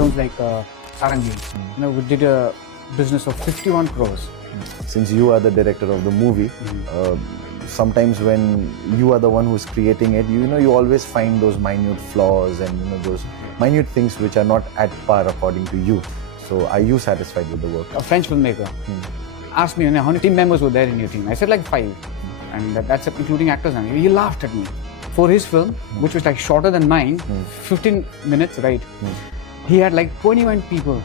films like Sarangi. We did a business of 51 crores. Since you are the director of the movie, sometimes when you are the one who's creating it, you always find those minute flaws and those minute things which are not at par according to you. So are you satisfied with the work? A French filmmaker asked me, how many team members were there in your team? I said like 5, and that's including actors. And he laughed at me. For his film, which was like shorter than mine, 15 minutes, right? He had like 21 people,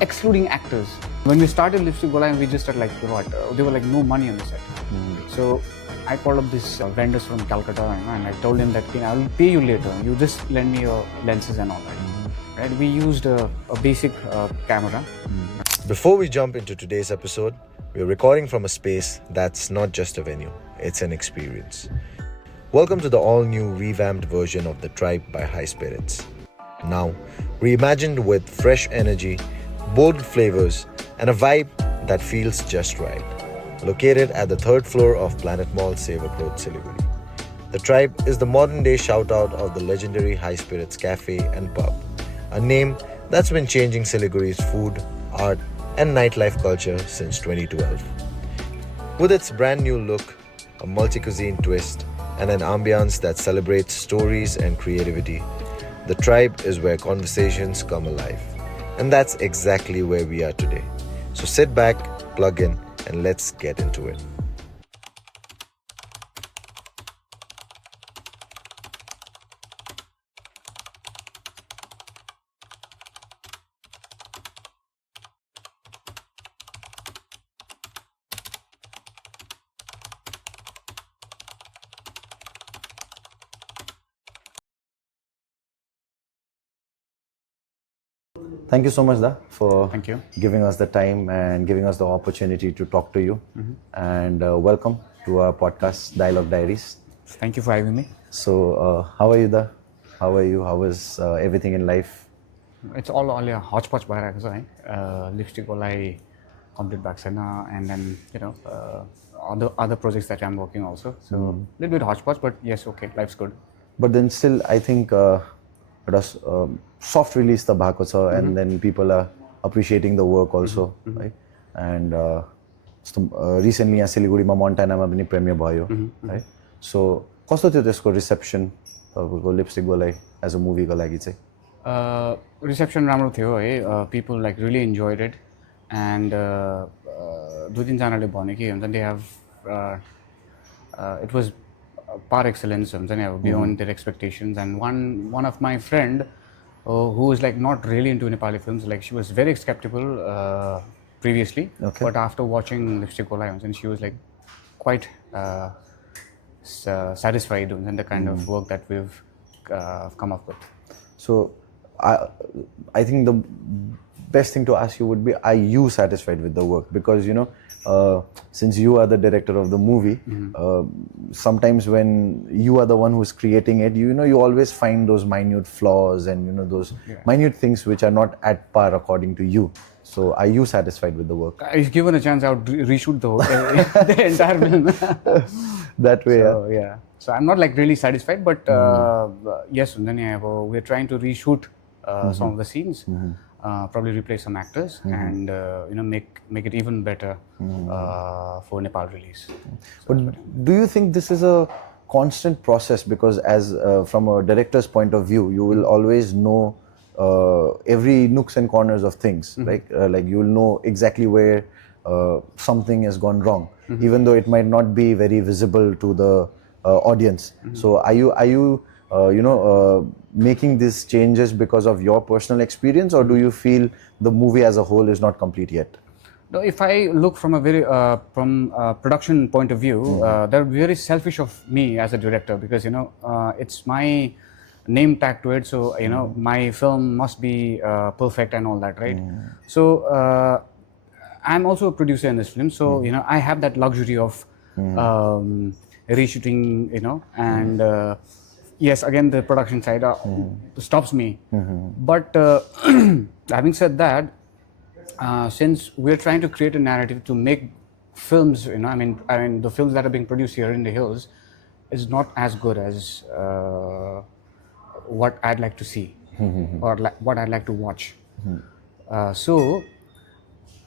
excluding actors. When we started Lipstick Golai, we just had like, there were like no money on the set. So I called up these vendors from Calcutta, and I told him that I will pay you later. You just lend me your lenses and all that. Right? We used a basic camera. Before we jump into today's episode, we're recording from a space that's not just a venue, it's an experience. Welcome to the all-new revamped version of The Tribe by High Spirits. Now, reimagined with fresh energy, bold flavors, and a vibe that feels just right. Located at the 3rd floor of Planet Mall, Sevak Road, Siliguri. The Tribe is the modern-day shout-out of the legendary High Spirits Cafe and Pub, a name that's been changing Siliguri's food, art, and nightlife culture since 2012. With its brand new look, a multi-cuisine twist, and an ambiance that celebrates stories and creativity, The Tribe is where conversations come alive. And that's exactly where we are today. So sit back, plug in, and let's get into it. Thank you so much, Da, for Thank you. giving us the time and giving us the opportunity to talk to you. And welcome to our podcast, Dialogue Diaries. Thank you for having me. So, how are you, Da? How are you? How is everything in life? It's all a hodgepodge by Lipstick Golai, complete Baxena, and then other projects that I'm working also. So a little bit hodgepodge, but yes, okay, life's good. But then still, I think it was soft release the bhako and then people are appreciating the work also, right? And recently, Siliguri ma Montana ma पनि premiere भयो, right? So, कस्तो थियो त्यसको reception तपाईँको Lipstick Golai as a movie को लागि चाहिँ? Reception राम्रो थियो है. People like really enjoyed it, and 2-3 जनाले भने कि हुन्छ नि, they have it was par excellence, beyond their expectations. And one of my friend who is like not really into Nepali films, like she was very skeptical previously, but after watching Lipstick Golai, and she was like quite satisfied with the kind of work that we've come up with. So I think the best thing to ask you would be, are you satisfied with the work? Because since you are the director of the movie, sometimes when you are the one who's creating it, you always find those minute flaws and those minute things which are not at par according to you. So are you satisfied with the work? If given a chance, I would reshoot the entire film. That way, so, yeah. So I'm not like really satisfied, but yes, we're trying to reshoot some of the scenes. Probably replace some actors and make it even better for Nepal release. But do you think this is a constant process? Because as from a director's point of view, you will always know every nooks and corners of things, like you will know exactly where something has gone wrong, even though it might not be very visible to the audience. So are you making these changes because of your personal experience, or do you feel the movie as a whole is not complete yet? No, if I look from a very production point of view, they're very selfish of me as a director, because it's my name tag to it. So my film must be perfect and all that, right? So I'm also a producer in this film, so I have that luxury of reshooting, and yes, again, the production side stops me. But having said that, since we're trying to create a narrative to make films, I mean, the films that are being produced here in the hills is not as good as what I'd like to see. or what I like to watch. So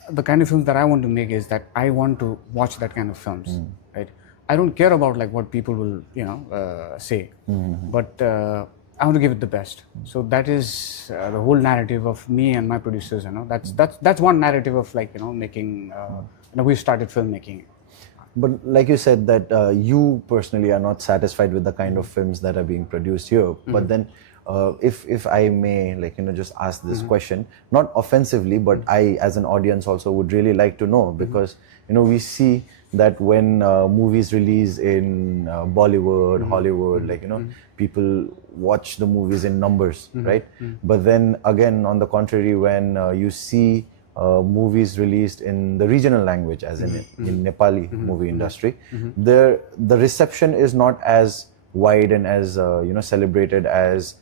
the kind of films that I want to make is that I want to watch that kind of films, right? I don't care about like what people will, say, but I want to give it the best. So that is the whole narrative of me and my producers. That's one narrative of like making. We started filmmaking. But like you said that you personally are not satisfied with the kind of films that are being produced here. But then, if I may, just ask this question, not offensively, but I, as an audience, also would really like to know, because we see that when movies release in Bollywood, Hollywood, people watch the movies in numbers, right? But then again, on the contrary, when you see movies released in the regional language, as in Nepali movie industry, the reception is not as wide and as celebrated as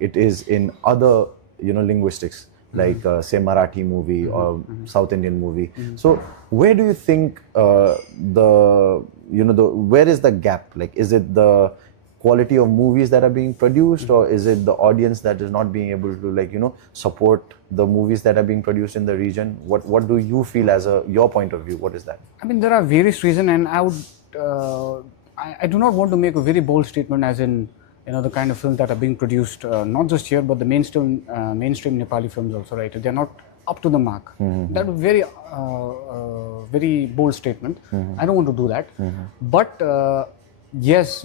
it is in other linguistics, like say Marathi movie or South Indian movie. So where do you think where is the gap? Like, is it the quality of movies that are being produced, or is it the audience that is not being able to support the movies that are being produced in the region? What do you feel as your point of view? What is that? I mean, there are various reasons, and I would I do not want to make a very bold statement, as in the kind of films that are being produced not just here but the mainstream Nepali films also, right? They are not up to the mark. That was very very bold statement. I don't want to do that. But yes,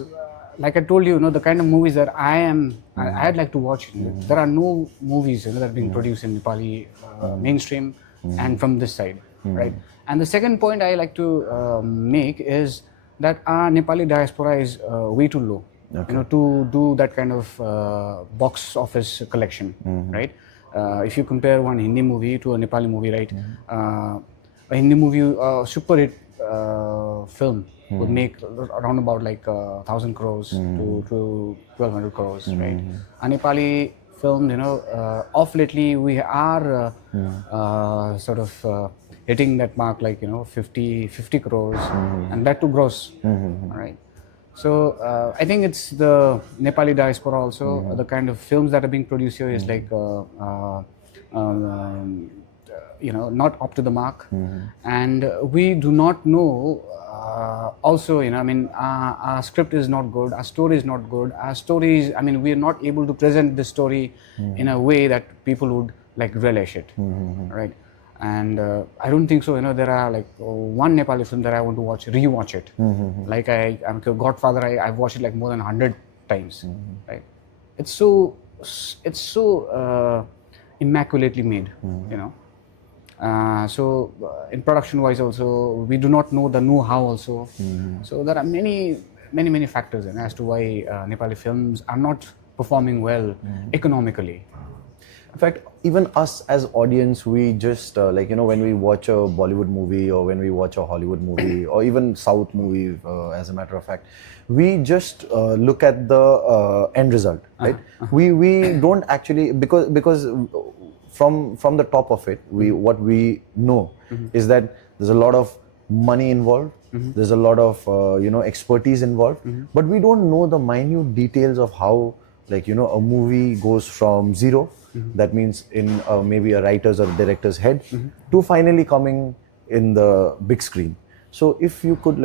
like I told you, the kind of movies that I'd like to watch. There are no movies that are being produced in Nepali mainstream and from this side, right? And the second point I like to make is that our Nepali diaspora is way too low, to do that kind of box office collection, right? If you compare one Hindi movie to a Nepali movie, right? A Hindi movie, super hit film would make around about like 1,000 crores to 1,200 crores, right? A Nepali film, off lately we are sort of hitting that mark, like 50 crores, and that too gross, right? So I think it's the Nepali diaspora also. The kind of films that are being produced here is like not up to the mark, and we do not know. Also, I mean, our script is not good, our story is not good. Our stories, I mean, we are not able to present the story in a way that people would like relish it, right? And I don't think so. There are like one Nepali film that I want to rewatch it. Like I'm Godfather. I've watched it like more than 100 times, right? It's so immaculately made, So in production wise also, we do not know the know-how also. So there are many factors as to why Nepali films are not performing well economically. In fact, even us as audience, we just when we watch a Bollywood movie or when we watch a Hollywood movie or even South movie, as a matter of fact, we just look at the end result, right? We don't actually, because from the top of it, what we know is that there's a lot of money involved, there's a lot of expertise involved, but we don't know the minute details of how a movie goes from zero, that means in maybe a writer's or director's head, to finally coming in the big screen. So if you could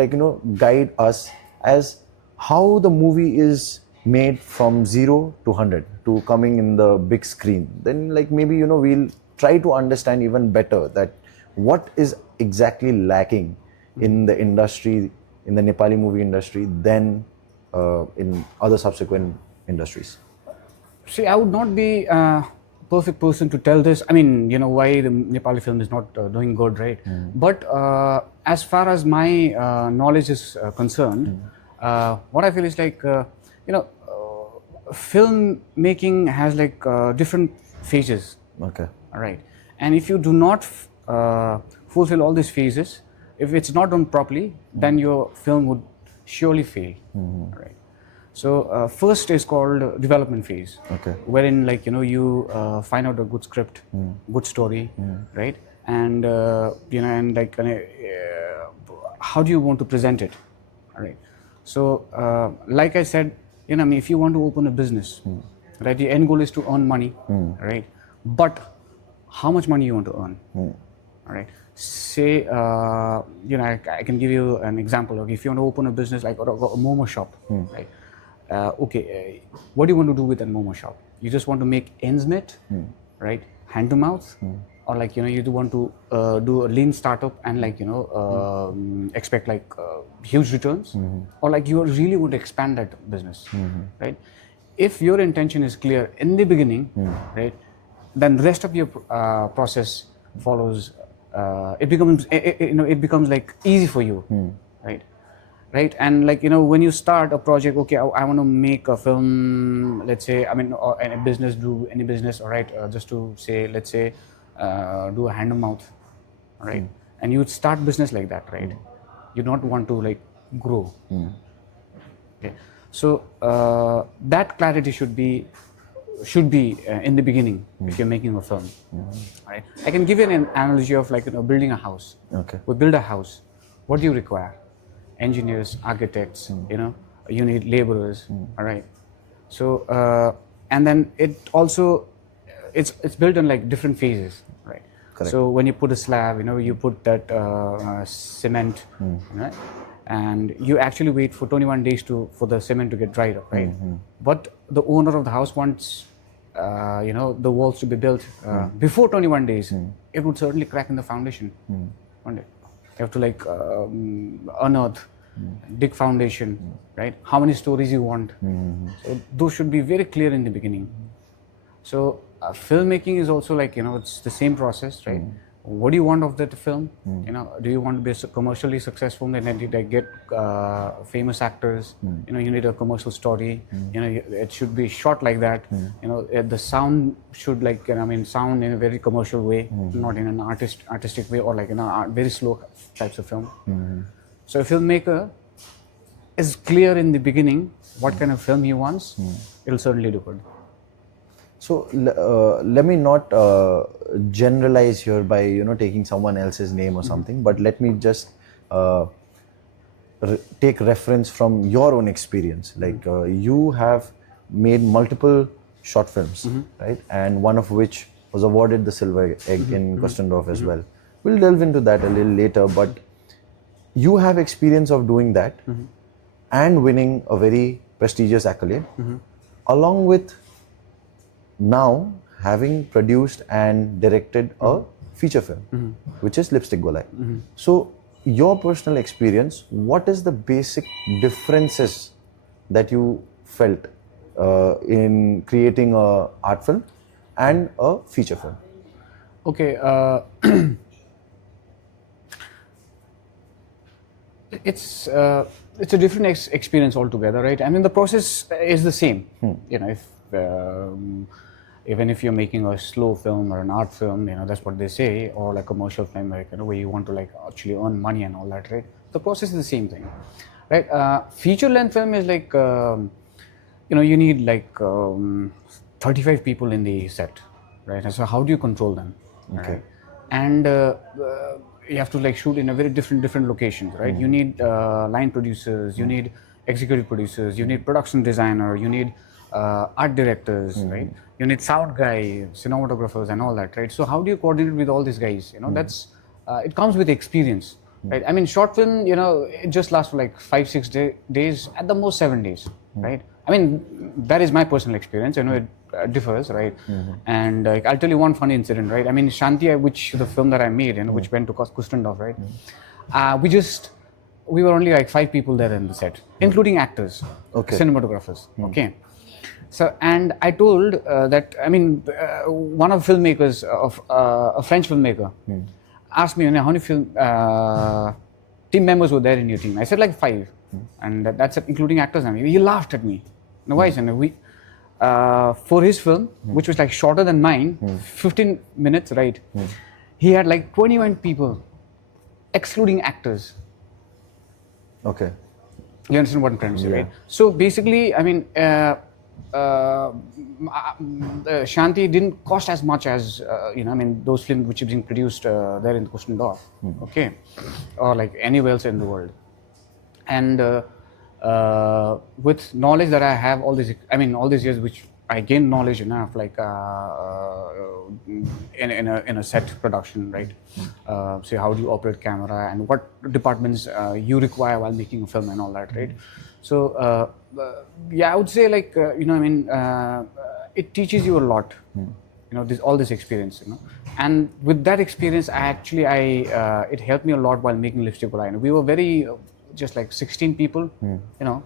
guide us as how the movie is made from 0 to 100 to coming in the big screen, then maybe we'll try to understand even better that what is exactly lacking in the industry, in the Nepali movie industry, than in other subsequent industries. See, I would not be a perfect person to tell this. I mean, why the Nepali film is not doing good, right? But as far as my knowledge is concerned, what I feel is film making has different phases. Okay. All right. And if you do not fulfill all these phases, if it's not done properly, then your film would surely fail. All right. So first is called development phase, wherein you find out a good script, good story, right? And how do you want to present it, all right? So like I said, if you want to open a business, right? The end goal is to earn money, right? But how much money you want to earn, all right? Say, I can give you an example. Like if you want to open a business like a momo shop, right? What do you want to do with a momo shop? You just want to make ends meet, right? Hand to mouth, or like you do want to do a lean startup and like expect like huge returns, or like you really would expand that business, right? If your intention is clear in the beginning, right, then the rest of your process follows. It becomes like easy for you, right? And like when you start a project, okay, I want to make a film, let's say, or any business, do any business, all right, just to say, let's say, do a hand to mouth, all right, and you would start business like that, right? You don't want to like grow, okay? So that clarity should be in the beginning if you're making a film, right? I can give you an analogy of like building a house. Okay. We build a house. What do you require? Engineers, architects, you need laborers, all right? So and then it also it's built on like different phases, right? Correct. So when you put a slab, you put that cement, right? And you actually wait for 21 days for the cement to get dried up, right? But the owner of the house wants the walls to be built before 21 days. It would certainly crack in the foundation, won't it? You have to like unearth, dig foundation, right? How many stories you want. So those should be very clear in the beginning. So filmmaking is also like, it's the same process, right? What do you want of that film? Do you want to be commercially successful and then get famous actors? You need a commercial story. It should be shot like that. The sound should like, sound in a very commercial way, not in an artistic way or like in a very slow types of film. So a filmmaker is clear in the beginning what kind of film he wants, it'll certainly do good. So let me not generalize here by taking someone else's name or something, but let me just take reference from your own experience. Like you have made multiple short films, right? And one of which was awarded the Silver Egg in Kustendorf as well. We'll delve into that a little later, but you have experience of doing that and winning a very prestigious accolade, along with now having produced and directed a feature film, which is Lipstick Golai. So your personal experience, what is the basic differences that you felt in creating a art film and a feature film? Okay, it's a different experience altogether, right? The process is the same. Even if you're making a slow film or an art film, that's what they say, or like a commercial film, like where you want to like actually earn money and all that, right? The process is the same thing, right? Feature length film is like, you need like 35 people in the set, right? And so how do you control them? Okay. Right? And you have to like shoot in a very different locations, right? You need line producers, you need executive producers, you need production designer, you need art directors, right? You need sound guy, cinematographers, and all that, right? So how do you coordinate with all these guys? That's it comes with experience, right? Short film, it just lasts for like 5-6 days, at the most 7 days, right? That is my personal experience. It differs, right? And I'll tell you one funny incident, right? Shanti, which the film that I made, which went to Kustendorf, right? We were only like 5 people there in the set, including actors, cinematographers, okay? So, and I told that, one of the filmmakers, a French filmmaker, asked me, how many team members were there in your team? I said like 5, and that's including actors. He laughed at me. Why? For his film, which was like shorter than mine, 15 minutes, right? He had like 21 people, excluding actors. Okay. You understand what I'm trying to say, right? So basically, Shanti didn't cost as much as those films which are being produced there in Kustendorf, okay, or like anywhere else in the world. And with knowledge that I have all these years, which I gained knowledge enough, like in a set production, right? Say how do you operate camera and what departments you require while making a film and all that, right? So yeah, I would say like it teaches you a lot. All this experience, and with that experience, it helped me a lot while making Lipstick Golai. We were very just like 16 people, not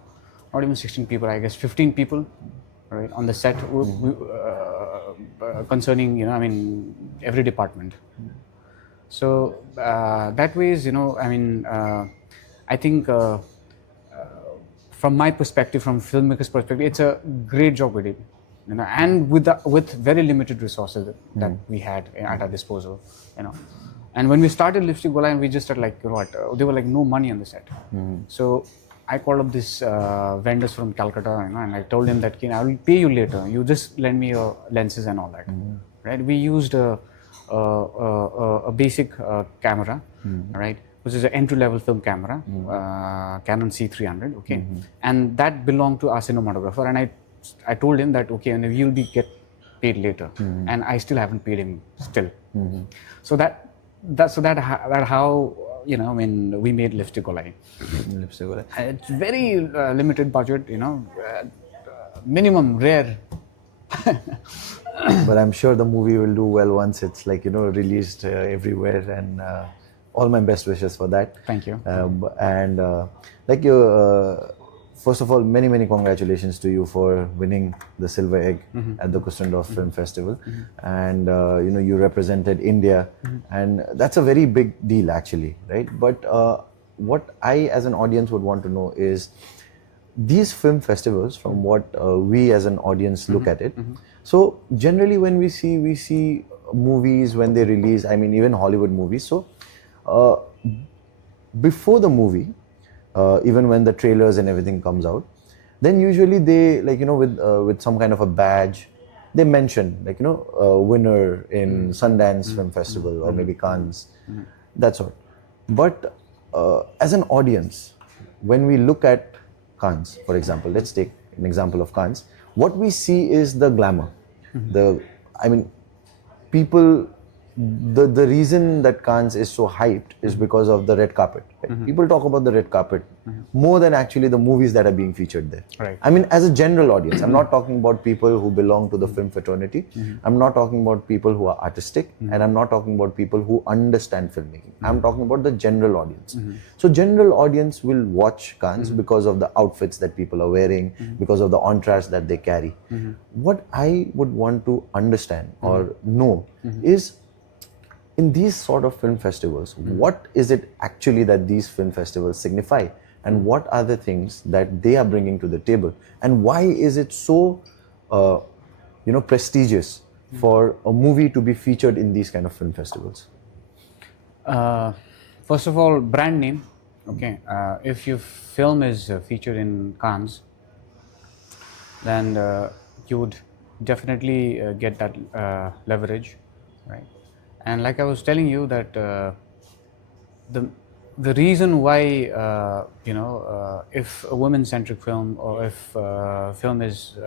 even 16 people, I guess 15 people, right, on the set, concerning every department. So that way is I think from my perspective, from filmmaker's perspective, it's a great job we did. And with very limited resources that we had at our disposal, And when we started Lipstick Golai, we just started like, there were like no money on the set. So I called up these vendors from Calcutta, and I told them that, I will pay you later. You just lend me your lenses and all that, right? We used a basic camera, right, which is an entry-level film camera, Canon C300, okay, and that belonged to our cinematographer. And I told him that, okay, and you'll get paid later, and I still haven't paid him still. So that's how we made Lipstick Golai. It's very limited budget, minimum rare. But I'm sure the movie will do well once it's like released everywhere, and all my best wishes for that. Thank you. First of all, many congratulations to you for winning the Silver Egg at the Kustendorf Film Festival, and you represented India, and that's a very big deal actually, right? But what I as an audience would want to know is these film festivals, from what we as an audience look at it. So generally when we see movies when they release, even Hollywood movies. So before the movie, even when the trailers and everything comes out, then usually they with some kind of a badge, they mention winner in Sundance Film Festival or maybe Cannes, that sort. But as an audience, when we look at Cannes, for example, let's take an example of Cannes, what we see is the glamour. People, the reason that Cannes is so hyped is because of the red carpet. Right? People talk about the red carpet more than actually the movies that are being featured there. Right. As a general audience, I'm not talking about people who belong to the film fraternity. I'm not talking about people who are artistic, and I'm not talking about people who understand filmmaking. I'm talking about the general audience. So general audience will watch Cannes because of the outfits that people are wearing, because of the entourage that they carry. What I would want to understand or know is, in these sort of film festivals, what is it actually that these film festivals signify, and what are the things that they are bringing to the table, and why is it so prestigious for a movie to be featured in these kind of film festivals? First of all, brand name. Okay, if your film is featured in Cannes, then you would definitely get that leverage, right? And like I was telling you that the reason why if a women-centric film, or if film is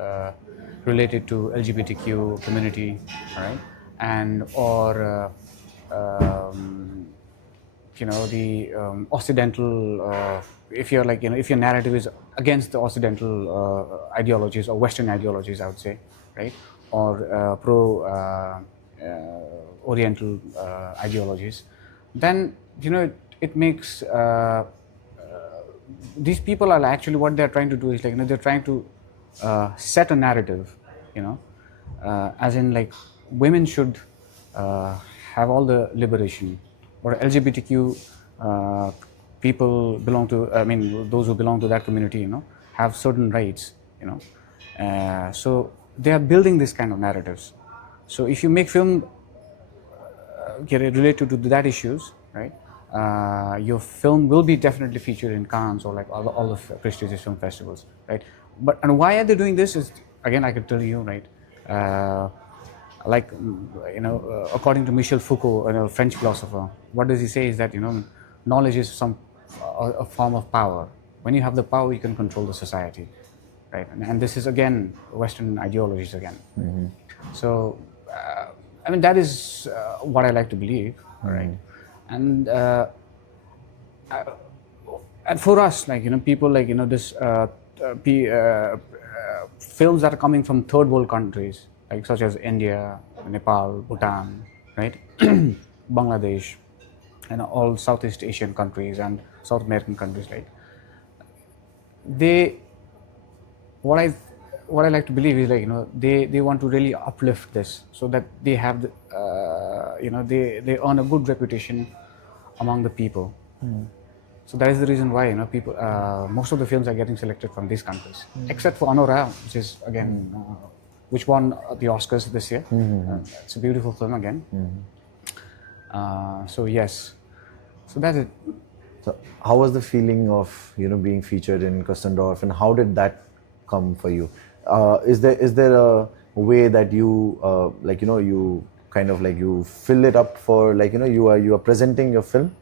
related to LGBTQ community, right, and or the Occidental, if you're if your narrative is against the Occidental ideologies or Western ideologies, I would say, right, or pro Oriental ideologies, then it makes these people are actually, what they're trying to do is they're trying to set a narrative, as in women should have all the liberation, or LGBTQ people belong to, those who belong to that community, have certain rights, so they are building this kind of narratives. So if you make film related to that issues, right, your film will be definitely featured in Cannes or all the prestigious film festivals, right? And why are they doing this? Is, again, I could tell you, right? According to Michel Foucault, a French philosopher, what does he say is that knowledge is a form of power. When you have the power, you can control the society. right? And this is again Western ideologies again. So, I mean, that is what I like to believe, right? And for us, like, you know, people like, you know, this films that are coming from third world countries, like such as India, Nepal, Bhutan, right? Bangladesh, and all Southeast Asian countries and South American countries, right? What I like to believe is, like, you know, they want to really uplift this so that they have the, you know, they earn a good reputation among the people. So that is the reason why, you know, people, most of the films are getting selected from these countries, except for Anora, which is again, which won the Oscars this year. It's a beautiful film again. So yes, so that's it. So how was the feeling of, you know, being featured in Kustendorf, and how did that come for you? Is there a way that you like, you know, you kind of like you fill it up for, like, you know, you are presenting your film,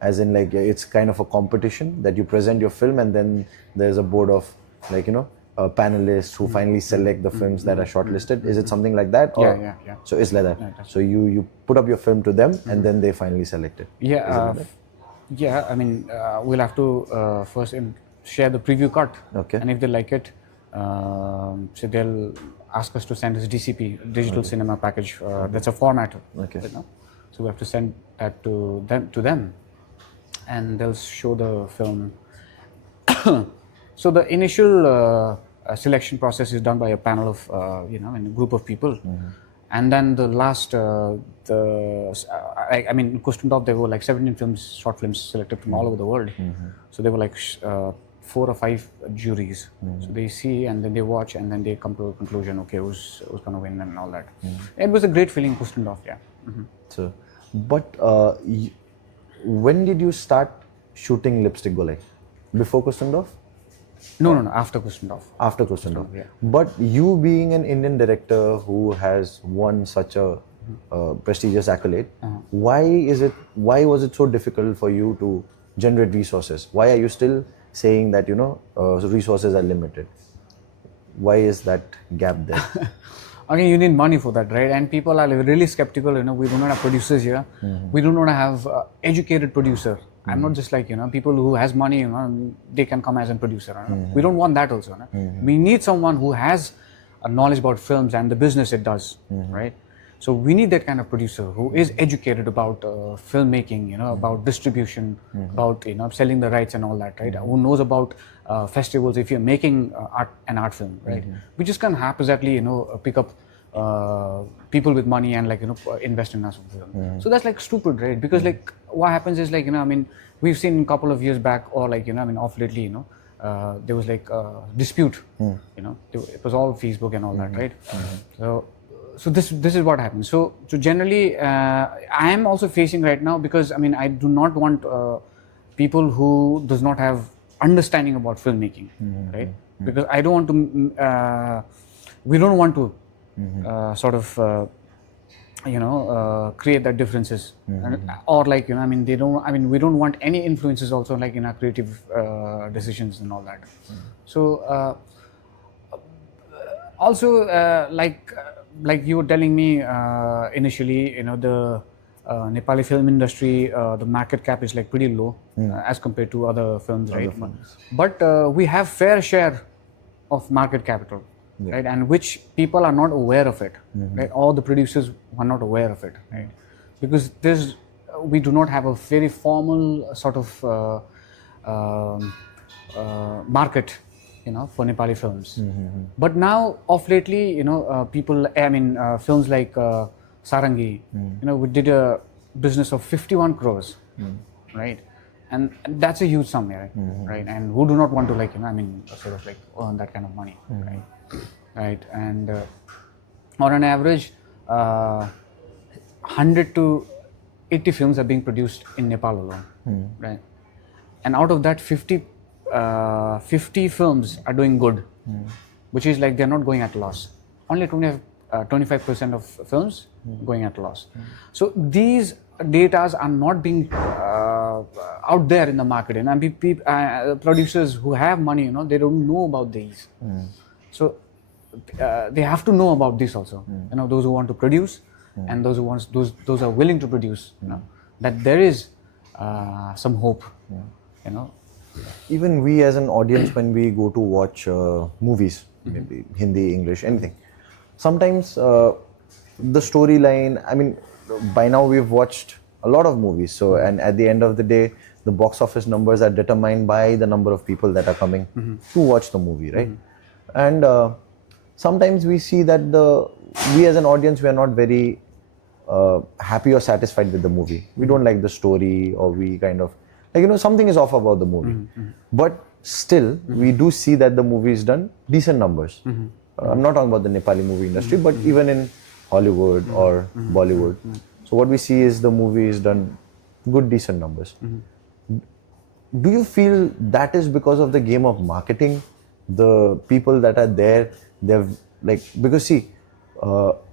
as in like it's kind of a competition that you present your film, and then there's a board of, like, you know, panelists who finally select the films that are shortlisted. Is it something like that? Or, Yeah. So it's like that. So you put up your film to them, and then they finally select it. Yeah, yeah. I mean, we'll have to first share the preview cut. Okay. And if they like it, so they'll ask us to send us DCP, digital cinema package. That's a format. Okay. You know? So we have to send that to them, and they'll show the film. So the initial selection process is done by a panel of, you know, and a group of people. And then the last, I mean, in Kustendorf, there were like 17 films, short films selected from all over the world. So there were like 4 or 5 juries. So they see, and then they watch, and then they come to a conclusion, okay, who's going to win and all that. It was a great feeling, Kustendorf, yeah. So, but when did you start shooting Lipstick Golai? Before Kustendorf? No, after Kustendorf. After Kustendorf. Yeah. But you being an Indian director who has won such a prestigious accolade, why was it so difficult for you to generate resources? Why are you still saying that, you know, resources are limited? Why is that gap there? Again, you need money for that, right? And people are really skeptical. You know, we do not have producers here. We do not have educated producer. I'm not just like, you know, people who has money, you know, they can come as a producer. You know? We don't want that also. You know? We need someone who has a knowledge about films and the business it does, right? So we need that kind of producer who is educated about filmmaking, you know, about distribution, about, you know, selling the rights and all that, right? Who knows about festivals if you're making an art film, right? We just can't haphazardly, you know, pick up people with money and, like, you know, invest in us. So that's like stupid, right? Because like what happens is, like, you know, I mean, we've seen a couple of years back, or like, you know, I mean, off lately, you know, there was like a dispute, you know, it was all Facebook and all that, right? So this is what happens. So generally, I am also facing right now, because I mean, I do not want people who does not have understanding about filmmaking, right? Because I don't want to, we don't want to sort of, you know, create that differences, or like, you know, I mean, we don't want any influences also, like in our creative decisions and all that. So also, like you were telling me initially, you know, the Nepali film industry, the market cap is like pretty low as compared to other films, right? But we have fair share of market capital, right? And which people are not aware of it, right? All the producers are not aware of it, right? Because we do not have a very formal sort of market, you know, for Nepali films. But now, of lately, you know, people, I mean, films like Sarangi, you know, we did a business of 51 crores, right? And that's a huge sum, right? And who do not want to, like, you know, I mean, sort of like earn that kind of money, right? And on an average, 100 to 80 films are being produced in Nepal alone, right? And out of that, 50 films are doing good, which is like they're not going at loss. Only 25% of films going at loss. So these datas are not being out there in the market, and producers who have money, they don't know about these. So they have to know about this also. Those who want to produce and those are willing to produce. That there is some hope. Even we as an audience, when we go to watch movies, maybe Hindi, English, anything, sometimes the storyline, I mean, by now we've watched a lot of movies, so and at the end of the day, the box office numbers are determined by the number of people that are coming to watch the movie, right? And sometimes we see that we as an audience, we are not very happy or satisfied with the movie. We don't like the story, or we kind of, something is off about the movie. But still, we do see that the movie is done decent numbers. I'm not talking about the Nepali movie industry, but even in Hollywood or Bollywood. So what we see is the movie is done good, decent numbers. Do you feel that is because of the game of marketing? The people that are there, they've because see,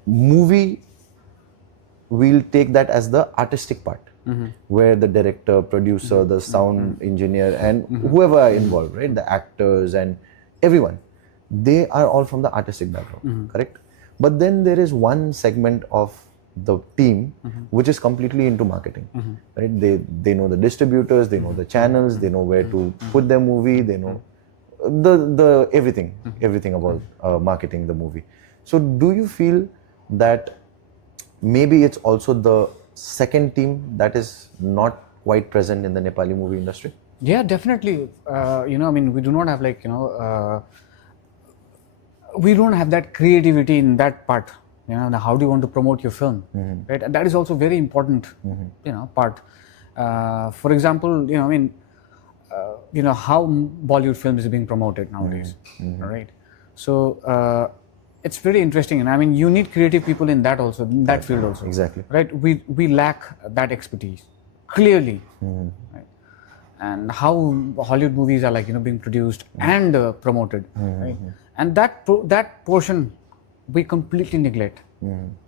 movie, we'll take that as the artistic part, where the director, producer, the sound engineer, and whoever are involved, right? The actors and everyone, they are all from the artistic background, correct? But then there is one segment of the team which is completely into marketing, right? They know the distributors, they know the channels, they know where to put their movie, they know the everything about marketing the movie. So do you feel that maybe it's also the second team that is not quite present in the Nepali movie industry? Yeah, definitely. We do not have we don't have that creativity in that part. How do you want to promote your film, right? And that is also very important, part. For example, how Bollywood films is being promoted nowadays, right? So it's very interesting, and you need creative people in that also, in that field also. Exactly. Right? We lack that expertise, clearly. Right? And how Hollywood movies are being produced and promoted, right? And that portion we completely neglect.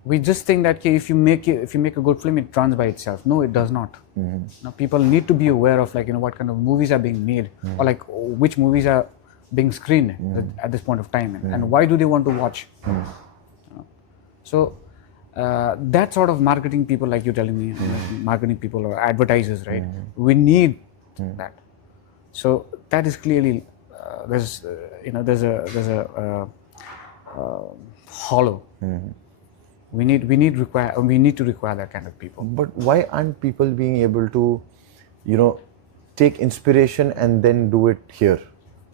We just think that if you make a good film, it runs by itself. No, it does not. Now people need to be aware of what kind of movies are being made, or which movies are being screened at this point of time, and why do they want to watch. So that sort of marketing people, like you're telling me, marketing people or advertisers, right? We need that. So that is clearly there's a hollow. We need to require that kind of people. But why aren't people being able to, take inspiration and then do it here?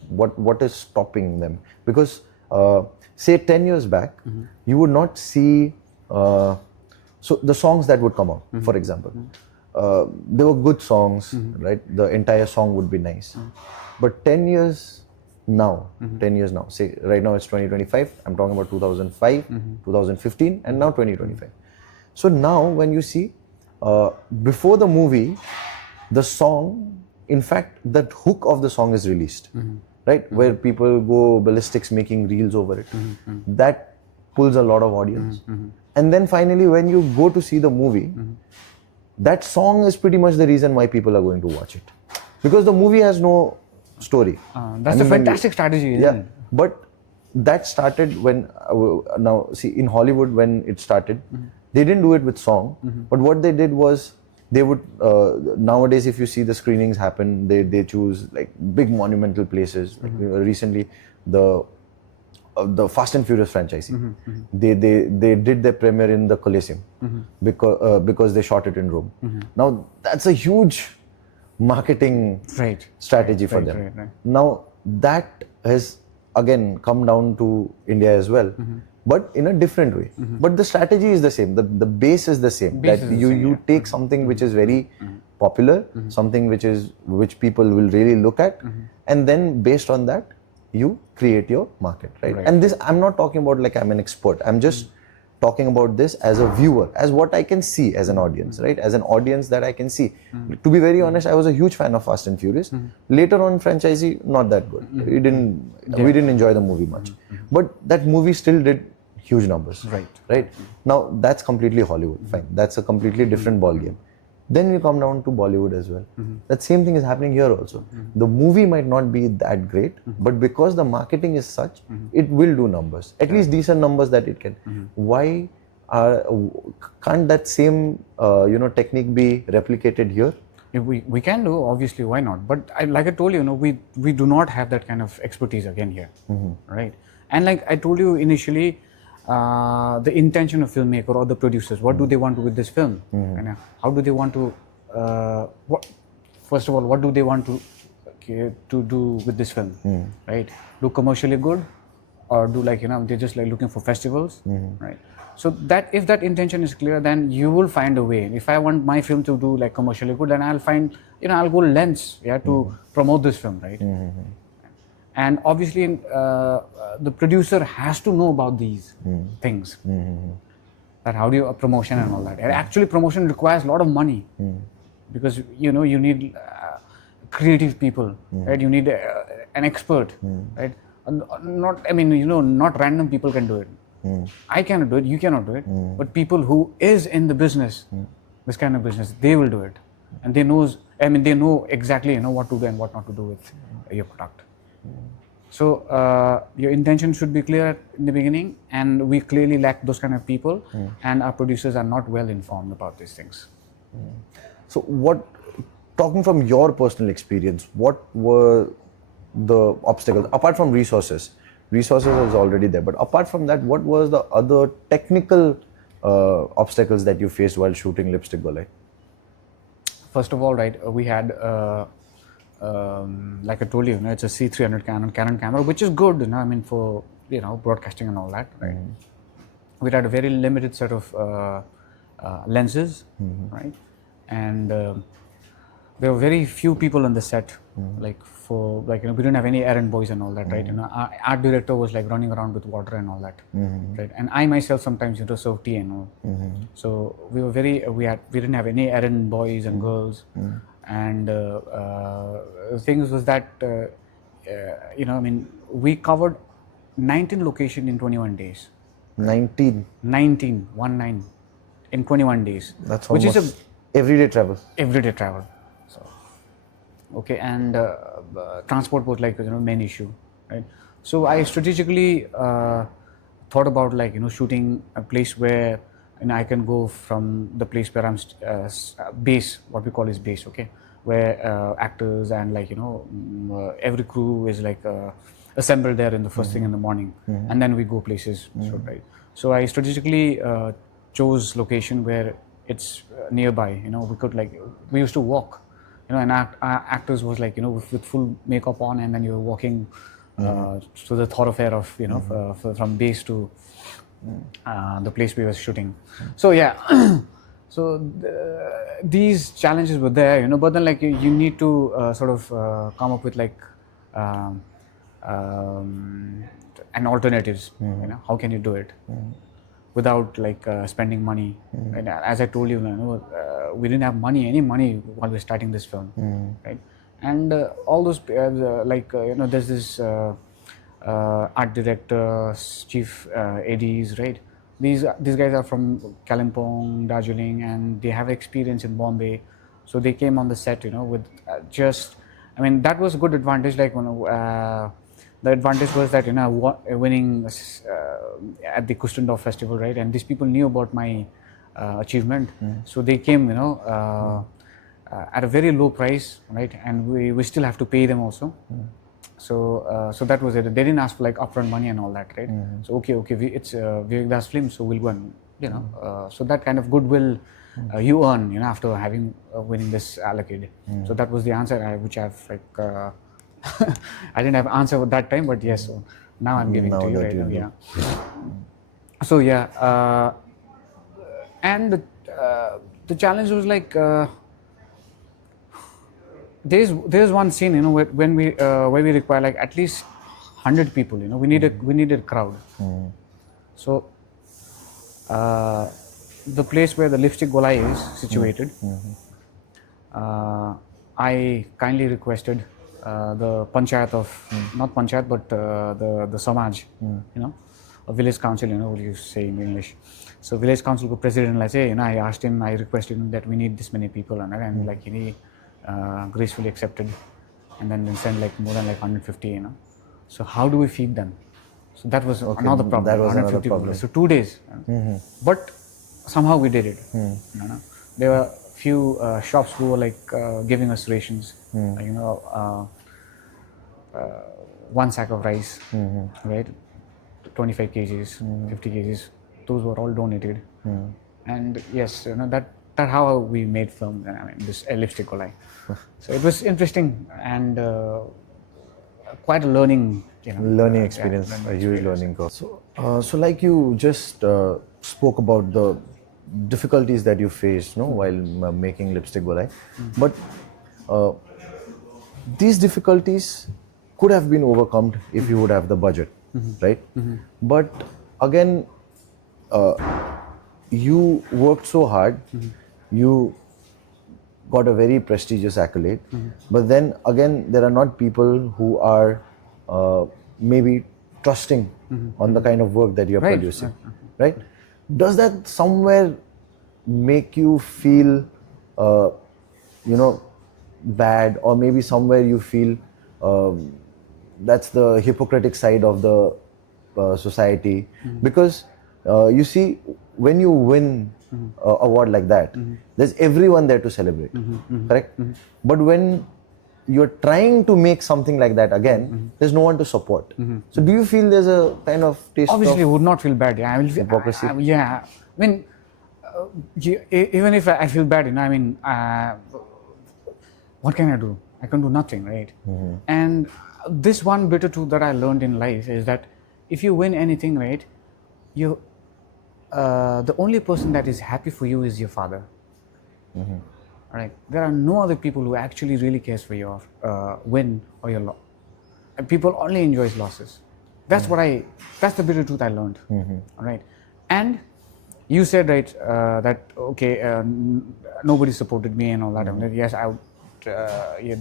What is stopping them? Because say 10 years back, you would not see so the songs that would come out, for example, they were good songs, right? The entire song would be nice. But 10 years now, say right now it's 2025, I'm talking about 2005, 2015, and now 2025. So now when you see, before the movie, the song, in fact, that hook of the song is released, right? Where people go ballistics making reels over it. That pulls a lot of audience. And then finally, when you go to see the movie, that song is pretty much the reason why people are going to watch it. Because the movie has no story. That's a fantastic strategy, isn't it? But that started when, now see, in Hollywood when it started, they didn't do it with song, but what they did was, they would, nowadays if you see the screenings happen, they choose big monumental places. Recently, the Fast and Furious franchise, they did their premiere in the Coliseum because they shot it in Rome. Now that's a huge marketing strategy for them. Right. Now that has again come down to India as well, but in a different way. But the strategy is the same. The base is the same. You take something which is very popular, something which people will really look at, and then based on that, you create your market, right? And this, I'm not talking about I'm an expert. I'm just talking about this as a viewer, as what I can see as an audience, right? As an audience that I can see. To be very honest, I was a huge fan of Fast and Furious. Later on, franchisee, not that good. We didn't enjoy the movie much. But that movie still did huge numbers. Right. Now, that's completely Hollywood. Fine. That's a completely different ballgame. Then we come down to Bollywood as well. That same thing is happening here also. The movie might not be that great, but because the marketing is such, it will do numbers. At least decent numbers that it can. Why can't that same technique be replicated here? We can do, obviously, why not? But like I told you, we do not have that kind of expertise again here, right? And like I told you initially, the intention of filmmaker or the producers, what do they want to with this film? And how do they want to, first of all, what do they want to do with this film, right? Do commercially good, or do they're just like looking for festivals, right? So that if that intention is clear, then you will find a way. If I want my film to do like commercially good, then I'll find, I'll go lengths, to promote this film, right? And obviously, the producer has to know about these things. That how do you promotion and all that. And actually, promotion requires a lot of money because you need creative people, right? You need an expert, right? Not random people can do it. I cannot do it, you cannot do it, but people who is in the business, this kind of business, they will do it, and they know exactly what to do and what not to do with your product. So your intention should be clear in the beginning, and we clearly lack those kind of people, and our producers are not well informed about these things. So talking from your personal experience, what were the obstacles apart from resources? Resources was already there, but apart from that, what was the other technical obstacles that you faced while shooting Lipstick Golai? First of all, right, we had like I told you, it's a C300 Canon camera, which is good, for broadcasting and all that, right? We had a very limited set of lenses, right, and there were very few people on the set, we didn't have any errand boys and all that, right? Our art director was like running around with water and all that, right? And I myself sometimes serve tea and all. So we were we didn't have any errand boys and girls, and the thing was that we covered 19 locations in 21 days. 19 in 21 days. That's which almost is everyday travel. Everyday travel. Okay, and transport was main issue, right? So I strategically thought about shooting a place where I can go from the place where I'm base, what we call is base, okay, where actors and every crew is assembled there in the first thing in the morning, and then we go places, right? So I strategically chose location where it's nearby. We could we used to walk. And actors was with full makeup on, and then you're walking to the thoroughfare of from base to the place we were shooting. So yeah, so these challenges were there, but then you need to sort of come up with an alternatives. How can you do it without spending money? And as I told you, we didn't have any money while we were starting this film, right? And all those there's this art directors, chief ADs, right? These guys are from Kalimpong, Darjeeling, and they have experience in Bombay, so they came on the set, with that was a good advantage. The advantage was that winning at the Kustendorf festival, right? And these people knew about my achievement, so they came, at a very low price, right? And we still have to pay them also. So that was it. They didn't ask for upfront money and all that, right? So okay, it's Vivek Rai's film, so we'll go and so that kind of goodwill you earn, after having winning this allocated. So that was the answer, which I've I didn't have answer at that time, but yes, so now I'm giving to you right now. Yeah. So yeah, and the challenge was there's one scene, when we where we require at least 100 people. We needed a crowd. So the place where the Lipstick Golai is situated, I kindly requested the panchayat of not panchayat but the Samaj, a village council, what you say in English. So village council president, like say, I asked him, I requested him that we need this many people, and like he gracefully accepted, and then sent like more than like 150, So how do we feed them? So that was another problem. That was another 150 problem. people. So 2 days, but somehow we did it. There were few shops who were like giving us rations, one sack of rice, right, 25 kgs, 50 kgs. Those were all donated, and yes, that how we made film. This Lipstick Golai. So it was interesting and quite a learning, learning experience, a huge learning curve. So like you just spoke about the difficulties that you faced, while making Lipstick Golai, but these difficulties could have been overcome if you would have the budget, right? But again, you worked so hard, you got a very prestigious accolade, but then again, there are not people who are maybe trusting on the kind of work that you're producing, right? Does that somewhere make you feel, bad, or maybe somewhere you feel that's the hypocritic side of the society? Because you see, when you win an award like that, there's everyone there to celebrate, correct? But when you're trying to make something like that again, there's no one to support. So do you feel there's a kind of taste Obviously, of would not feel bad. Yeah, I will feel hypocrisy? Yeah, I mean, even if I feel bad, what can I do? I can do nothing, right? And this one bitter truth that I learned in life is that if you win anything, right, you the only person that is happy for you is your father. Right? There are no other people who actually really cares for your win or your loss. People only enjoys losses. That's that's the bitter truth I learned. All right, and you said, right, that okay, nobody supported me and all that. Yes,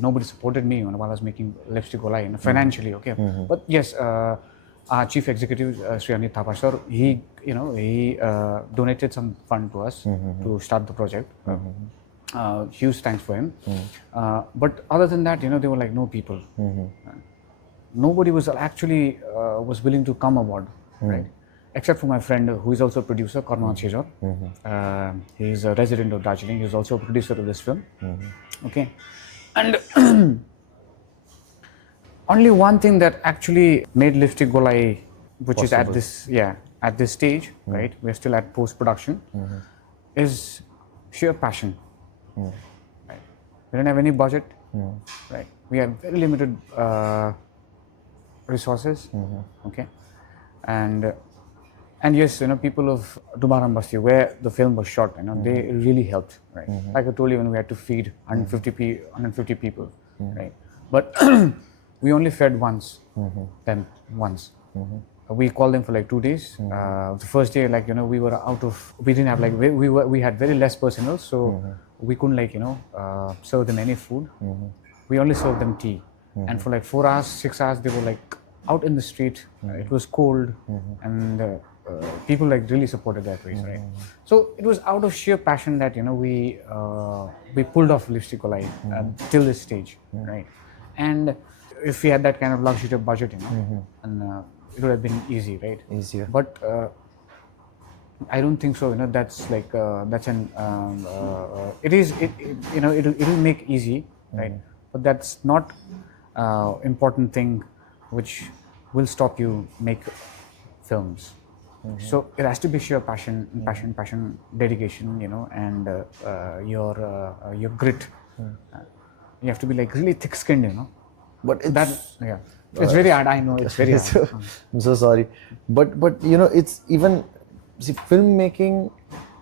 nobody supported me while I was making Lipstick Golai, financially, okay. But yes, our chief executive, Sri Anit Thapa sir, he donated some fund to us to start the project. Huge thanks for him. But other than that, there were like no people. Nobody was actually was willing to come aboard, right? Except for my friend who is also a producer, Kurseong Chejor. He is a resident of Darjeeling. He is also a producer of this film. Okay, and only one thing that actually made Lipstick Golai, which is at this stage, right? We're still at post production, is sheer passion. Right. We don't have any budget, right? We have very limited resources, okay, and yes, people of Dubaram Basti, where the film was shot, they really helped, right? Like I told you, when we had to feed 150 people, right? But we only fed them once. We called them for like 2 days. The first day, like we were we didn't have like we had very less personnel, so we couldn't serve them any food. We only served them tea, and for like 4 hours, 6 hours, they were like out in the street. It was cold, and people like really supported that race, right? So it was out of sheer passion that we pulled off Lipstick Golai till this stage, right? And if we had that kind of luxury budget, and it would have been easy, right? Easier. But I don't think so. That's like that's an it'll make easy, right? But that's not important thing which will stop you make films. So it has to be sheer passion, dedication, and your grit. You have to be like really thick-skinned, But it's very hard. I know it's very hard. I'm so sorry, but it's even, see, filmmaking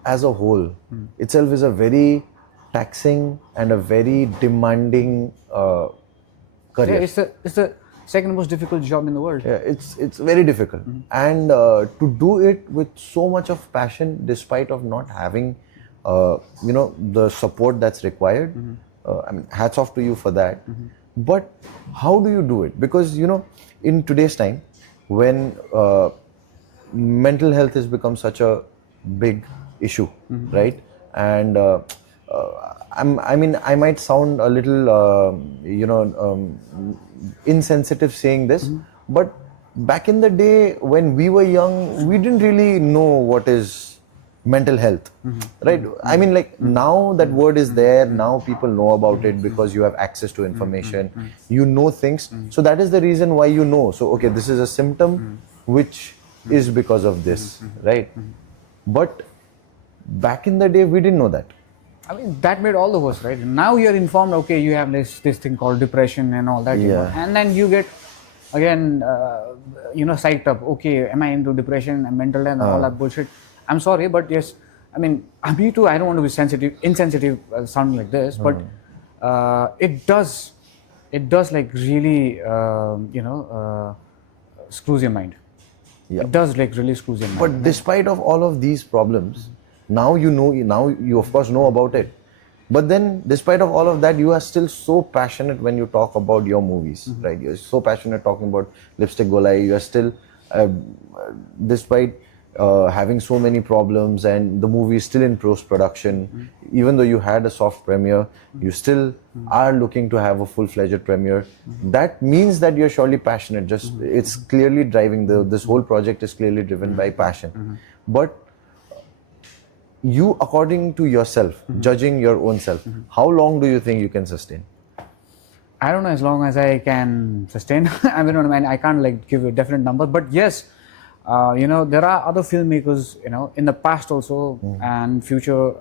as a whole itself is a very taxing and a very demanding career. Yeah, it's the second most difficult job in the world. Yeah, it's very difficult, and to do it with so much of passion, despite of not having the support that's required. I mean, hats off to you for that. But how do you do it? Because in today's time, when mental health has become such a big issue, right? And I mean, I might sound a little, insensitive saying this, but back in the day when we were young, we didn't really know what is mental health, right? I mean, like now that word is there, now people know about it because you have access to information, you know things. So that is the reason why you know. So, okay, this is a symptom which is because of this, right? But back in the day, we didn't know that. I mean, that made all the worse, right? Now you're informed, okay, you have this thing called depression and all that, you know, and then you get, again, psyched up. Okay, am I into depression and mental health and all that bullshit? I'm sorry, but yes, I mean, me too, I don't want to be insensitive sounding like this, but it does like really, screws your mind. It does like really screws your mind. But despite of all of these problems, now you of course know about it. But then, despite of all of that, you are still so passionate when you talk about your movies, right? You're so passionate talking about Lipstick Golai. You are still, despite having so many problems and the movie is still in post-production, even though you had a soft premiere, you still are looking to have a full-fledged premiere. That means that you're surely passionate. It's clearly driving, this whole project is clearly driven by passion. But you, according to yourself, judging your own self, how long do you think you can sustain? I don't know, as long as I can sustain. I mean, I can't like give a definite number, but yes, there are other filmmakers, in the past also and future,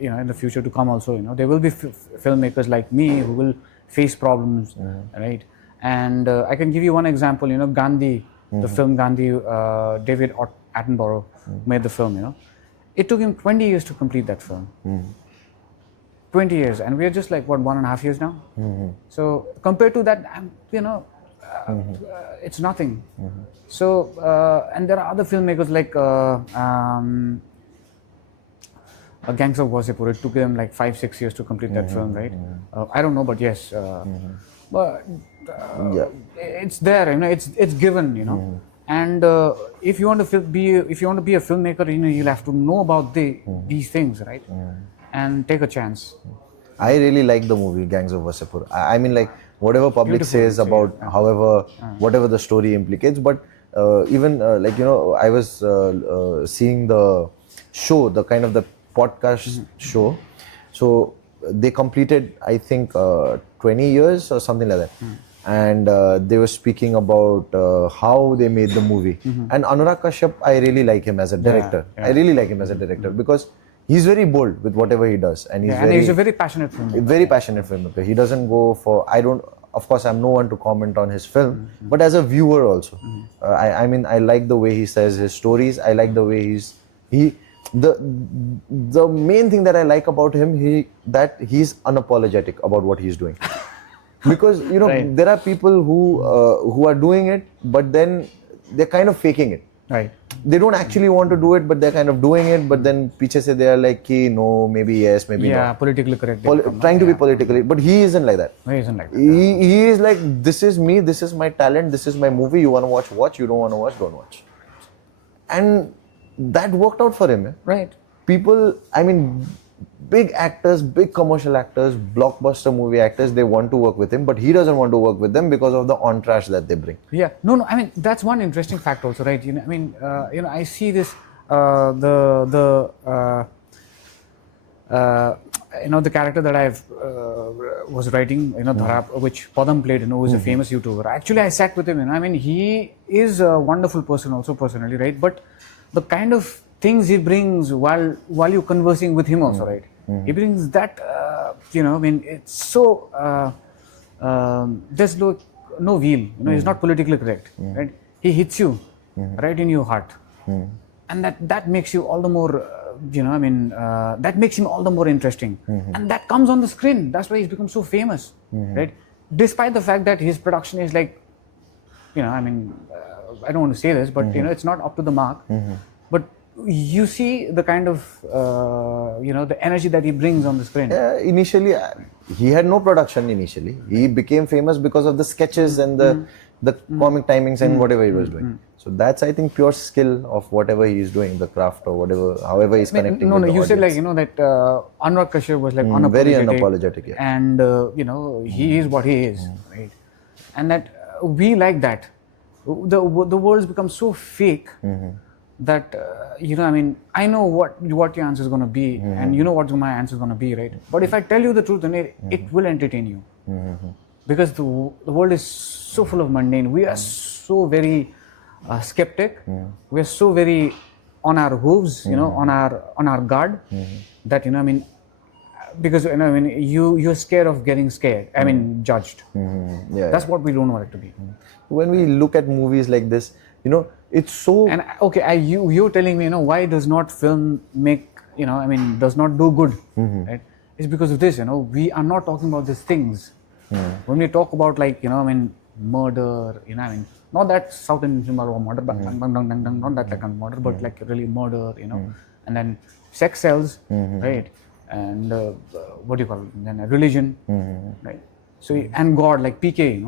in the future to come also, there will be filmmakers like me who will face problems, right? And I can give you one example, Gandhi, the film Gandhi, David Attenborough made the film, It took him 20 years to complete that film. 20 years, and we are just like, what, 1.5 years now? So compared to that, it's nothing. So, and there are other filmmakers like Gangs of Wasseypur. It took them like 5-6 years to complete that film, right? I don't know, but yes. But it's there, it's given, And if you want to be a filmmaker, you'll have to know about these things, right? And take a chance. I really like the movie Gangs of Wasseypur. I mean, like whatever public says about, whatever the story implicates, but even I was seeing the show, the kind of the podcast show. So they completed, I think, 20 years or something like that. And they were speaking about how they made the movie. And Anurag Kashyap, I really like him as a director. I really like him as a director because he's very bold with whatever he does, and he's a very passionate filmmaker. Very passionate filmmaker. He doesn't go for. Of course, I'm no one to comment on his film, but as a viewer also, I mean, I like the way he says his stories. I like the way the main thing that I like about him, that he's unapologetic about what he's doing. Because there are people who are doing it, but then they're kind of faking it. Right. They don't actually want to do it, but they're kind of doing it. But then piche se they are like, no, maybe yes, maybe no. Yeah, politically correct. Trying to be politically, but he isn't like that. He isn't like that. He is like, this is me, this is my talent, this is my movie. You want to watch, watch. You don't want to watch, don't watch. And that worked out for him. Right. People, I mean, big actors, big commercial actors, blockbuster movie actors, they want to work with him, but he doesn't want to work with them because of the entourage that they bring. Yeah, no, I mean, that's one interesting fact also, right? I see this, the character that I've was writing, Dharap, which Padam played, who is a famous YouTuber. Actually, I sat with him, I mean, he is a wonderful person also personally, right? But the kind of things he brings while you're conversing with him also, right? He brings that, it's so, there's no wheel, he's not politically correct, right? He hits you right in your heart. And that makes you all the more, that makes him all the more interesting. And that comes on the screen. That's why he's become so famous, right? Despite the fact that his production is like, I don't want to say this, but, it's not up to the mark. But you see the kind of, the energy that he brings on the screen. Initially, he had no production initially. He became famous because of the sketches and the the comic timings and whatever he was doing. So that's, I think, pure skill of whatever he is doing, the craft or whatever, however he's connecting No, with no, the you said like, audience. that Anwar Kashyap was like Very unapologetic. unapologetic, yeah. And, he is what he is, right? And that we like that. The world's become so fake that, I know what your answer is going to be and you know what my answer is going to be, right? But if I tell you the truth, then it will entertain you. Because the world is so full of mundane. We are so very skeptic. We are so very on our hooves, on our guard, that because you're scared of getting scared. Judged. Yeah, That's what we don't want it to be. when we look at movies like this, it's so. And okay, you're telling me, why does not film make, does not do good, right? It's because of this, we are not talking about these things. When we talk about like, murder, not that South Indian cinema or murder, not that like a murder, but like really murder, and then sex sells, right? And what do you call it? Then religion, right? So, and God, like PK,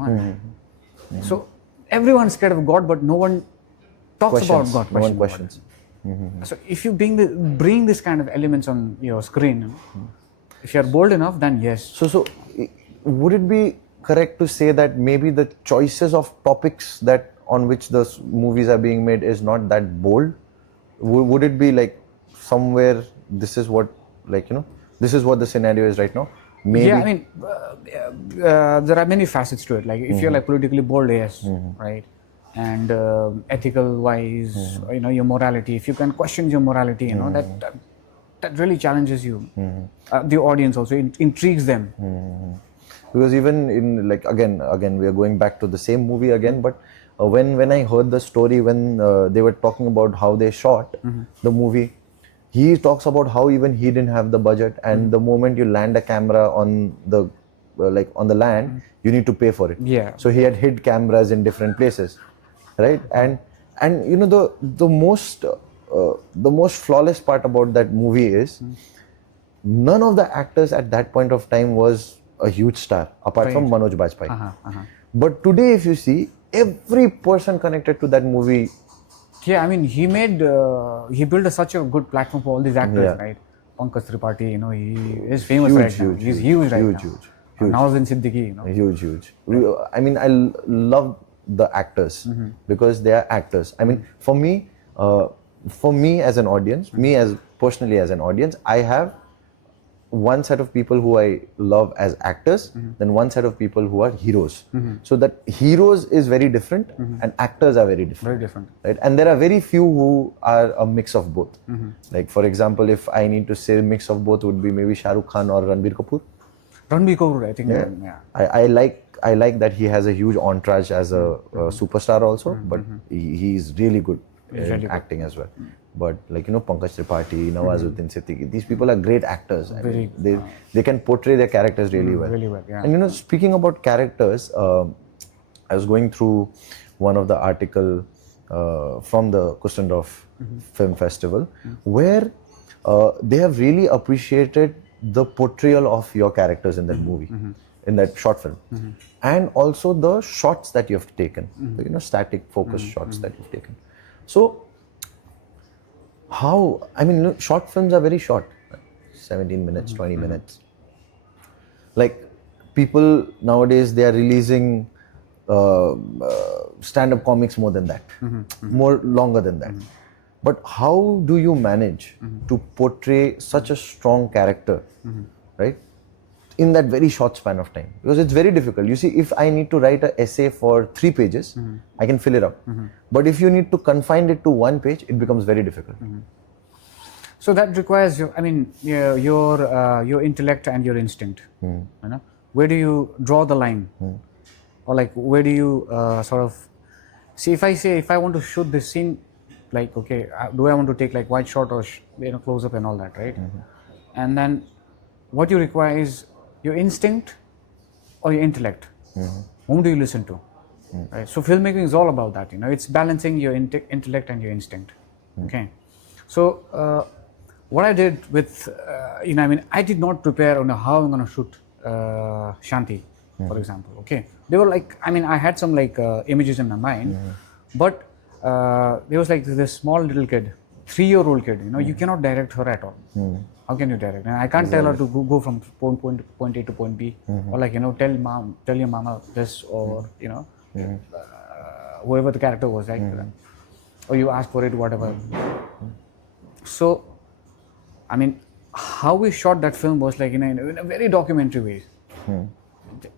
So everyone's scared of God, but no one talks about God. No one questions. So if you bring this kind of elements on your screen, if you're bold enough, then yes. So would it be correct to say that maybe the choices of topics that on which the movies are being made is not that bold? Would it be like somewhere this is what this is what the scenario is right now? Maybe. Yeah, there are many facets to it. Like if you're like politically bold, yes, right, and ethical wise, your morality. If you can question your morality, that really challenges you. The audience also intrigues them. Because even in like again we are going back to the same movie again, but when I heard the story when they were talking about how they shot the movie, he talks about how even he didn't have the budget, and the moment you land a camera on the on the land, you need to pay for it. Yeah. So he had hid cameras in different places, right? And the most flawless part about that movie is none of the actors at that point of time was a huge star apart from Manoj Bajpayee. But today, if you see, every person connected to that movie. Yeah, he built such a good platform for all these actors, right? Pankaj Tripathi, he is famous now. He's huge right now. Huge. Nawazin Siddiqui, Huge. Right. I love the actors because they are actors. For me as an audience, personally as an audience, I have one set of people who I love as actors, then one set of people who are heroes. So that heroes is very different and actors are very different. Very different. Right? And there are very few who are a mix of both. Like for example, if I need to say mix of both would be maybe Shah Rukh Khan or Ranbir Kapoor. Ranbir Kapoor, I think. Yeah. I like that he has a huge entourage as a superstar also, but he's really good in acting as well. But like Pankaj Tripathi, Nawazuddin Siddiqui, these people are great actors. They can portray their characters really well. Really well, yeah. And speaking about characters, I was going through one of the article from the Kustendorf Film Festival, where they have really appreciated the portrayal of your characters in that movie, in that short film, and also the shots that you have taken, static focus shots that you've taken. So, short films are very short, 17 minutes, 20 minutes. Like people nowadays, they are releasing stand-up comics more than that, more longer than that. But how do you manage to portray such a strong character, right, in that very short span of time? Because it's very difficult. You see, if I need to write an essay for 3 pages, I can fill it up. But if you need to confine it to 1 page, it becomes very difficult. So that requires your intellect and your instinct. Where do you draw the line, or like where do you sort of see? If I want to shoot this scene, like okay, do I want to take like wide shot or close up and all that, right? And then what you require is your instinct or your intellect. Whom do you listen to? Right? So filmmaking is all about that. It's balancing your intellect and your instinct. Okay. So what I did with I did not prepare on how I'm going to shoot Shanti. for example. Okay, they were like, I mean, I had some like images in my mind, but there was like this small little kid, 3-year-old kid. You know, you cannot direct her at all. How can you direct? And I can't tell her to go from point A to point B, or like, you know, tell your mama this, or you know, whoever the character was, right? Or you ask for it, whatever. So, I mean, how we shot that film was like in a very documentary way.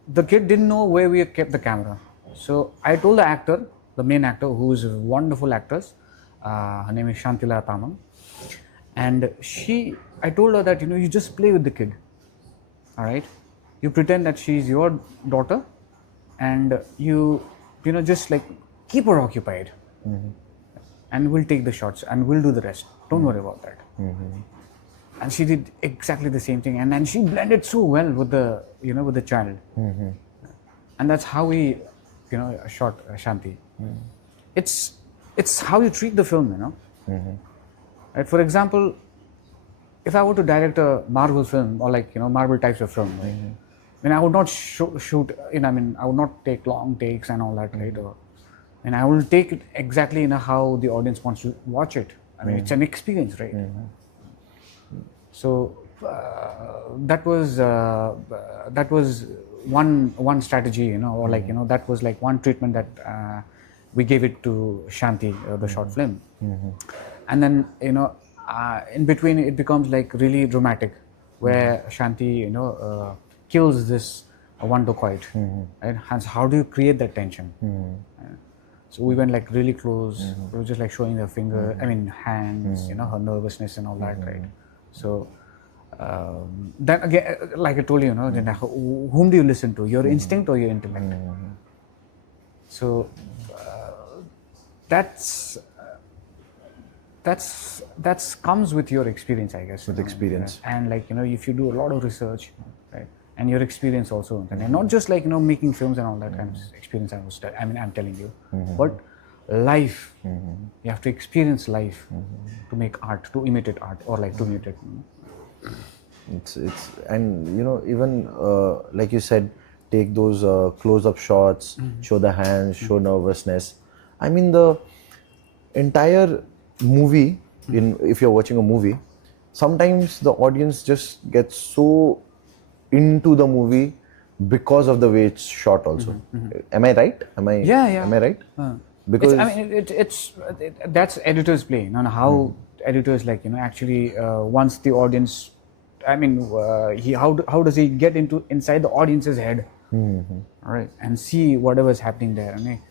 The kid didn't know where we kept the camera. So I told the actor, the main actor, who is a wonderful actress, her name is Shantila Tamang, and I told her that, you know, you just play with the kid, all right? You pretend that she's your daughter, and you know, just like keep her occupied, and we'll take the shots and we'll do the rest. Don't worry about that. And she did exactly the same thing, and she blended so well with the, you know, with the child, and that's how we, you know, shot Shanti. It's how you treat the film, you know. Right? For example, if I were to direct a Marvel film, or like, you know, Marvel types of film, right? I mean, I would not shoot, you know, I mean, I would not take long takes and all that, right? And I will take it exactly, you know, how the audience wants to watch it. I mean, it's an experience, right? So that was one strategy, you know, or like, you know, that was like one treatment that we gave it to Shanti, the short film. And then, you know, in between it becomes like really dramatic, where Shanti, you know, kills this one dacoit, right? Hence, how do you create that tension? So we went like really close. We were just like showing the finger, I mean hands, you know, her nervousness and all that, right? So then again, like I told you, you know, then whom do you listen to? Your instinct or your intellect? So that's comes with your experience, I guess. With experience. And like, you know, if you do a lot of research, right, and your experience also, and not just like, you know, making films and all that kind of experience. I'm telling you, but life. You have to experience life to make art, to imitate art, or like to imitate. It's and you know, even like you said, take those close-up shots, show the hands, show nervousness. I mean, the entire movie, if you're watching a movie, sometimes the audience just gets so into the movie because of the way it's shot also. Am I right? Am I right? Because that's editors play, you know, how editors, like, you know, actually once the audience, I mean, how does he get inside the audience's head, all right, and see whatever's happening there. I mean,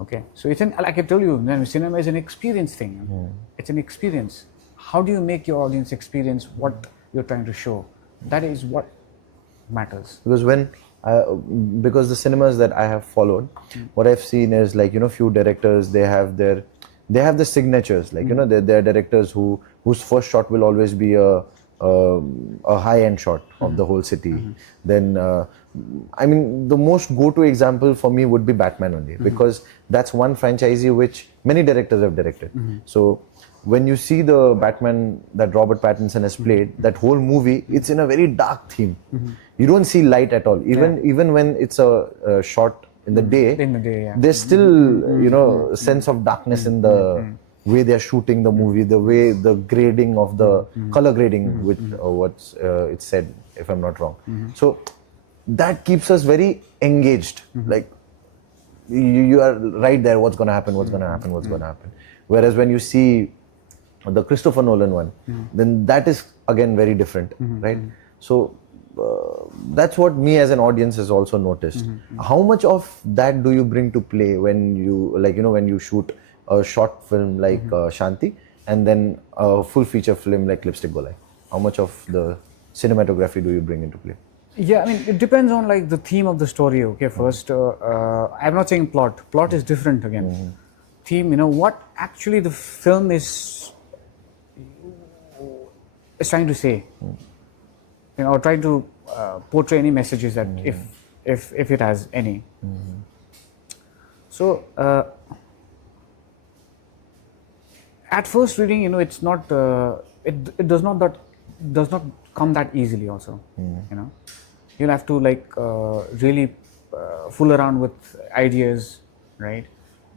okay, so it's like I told you, cinema is an experience thing. It's an experience. How do you make your audience experience what you're trying to show? That is what matters. Because the cinemas that I have followed, what I've seen is, like, you know, few directors, they have the signatures, like, you know, they're directors whose first shot will always be a high-end shot of the whole city. Then I mean, the most go-to example for me would be Batman only, because that's one franchisee which many directors have directed. So when you see the Batman that Robert Pattinson has played, that whole movie, it's in a very dark theme. You don't see light at all. Even when it's a shot in the day, there's still, you know, a sense of darkness in the way they're shooting the movie, the way the grading of the color grading, with what's it's said, if I'm not wrong. So that keeps us very engaged. Like, you are right there, what's going to happen, what's going to happen, what's going to happen. Whereas when you see the Christopher Nolan one, then that is again very different, right? So that's what me as an audience has also noticed. How much of that do you bring to play when you, like, you know, when you shoot a short film like Shanti, and then a full feature film like Lipstick Golai? How much of the cinematography do you bring into play? Yeah, I mean, it depends on like the theme of the story. Okay, first, I'm not saying plot. Plot is different again. Theme, you know, what actually the film is trying to say, you know, or trying to portray any messages that if it has any. So at first reading, you know, it's not it does not come that easily also, you know. you'll have to like really fool around with ideas, right?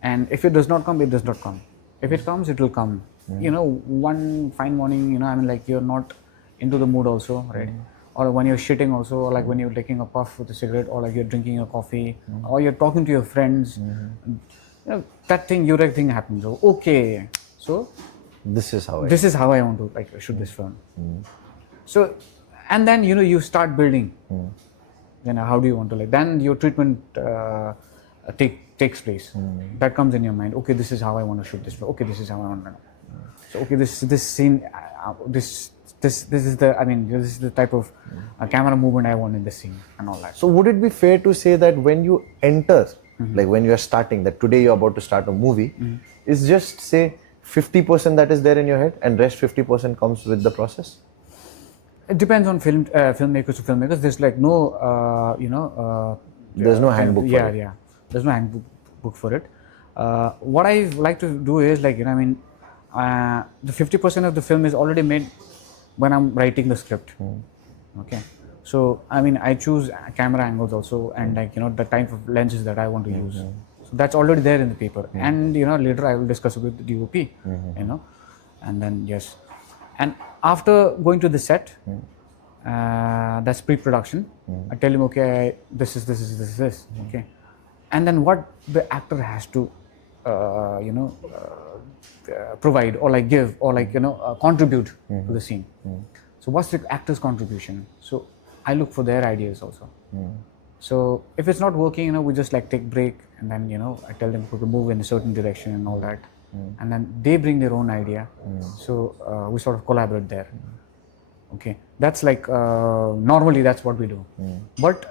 And if it does not come, it does not come. If it comes, it will come. You know, one fine morning, you know, I mean, like you're not into the mood also, right? Or when you're shitting also, or like when you're taking a puff with a cigarette, or like you're drinking a coffee, or you're talking to your friends, you know, that thing, Eureka thing happens. So, okay, so This is how this is how I want to like shoot this film. So, and then you know you start building. Then how do you want to like? Then your treatment takes place. That comes in your mind. Okay, this is how I want to shoot this film. Okay, this is how I want to. So okay, this scene, this is the, I mean, this is the type of camera movement I want in the scene and all that. So would it be fair to say that when you enter, like when you are starting, that today you're about to start a movie, is just say 50% that is there in your head and rest 50% comes with the process? It depends on filmmakers to filmmakers. There's like no, There's no handbook for it. Yeah. There's no handbook for it. What I like to do is like, you know, I mean, the 50% of the film is already made when I'm writing the script. Okay. So, I mean, I choose camera angles also and like, you know, the type of lenses that I want to use. So that's already there in the paper. And, you know, later I will discuss it with the DOP, you know, and then, yes. And after going to the set, that's pre-production. I tell him, okay, this is, okay. And then what the actor has to, provide or like give or like, you know, contribute to the scene. So what's the actor's contribution? So I look for their ideas also. So if it's not working, you know, we just like take break and then, you know, I tell them to move in a certain direction and all that. And then they bring their own idea. So we sort of collaborate there. Okay, that's like normally that's what we do. But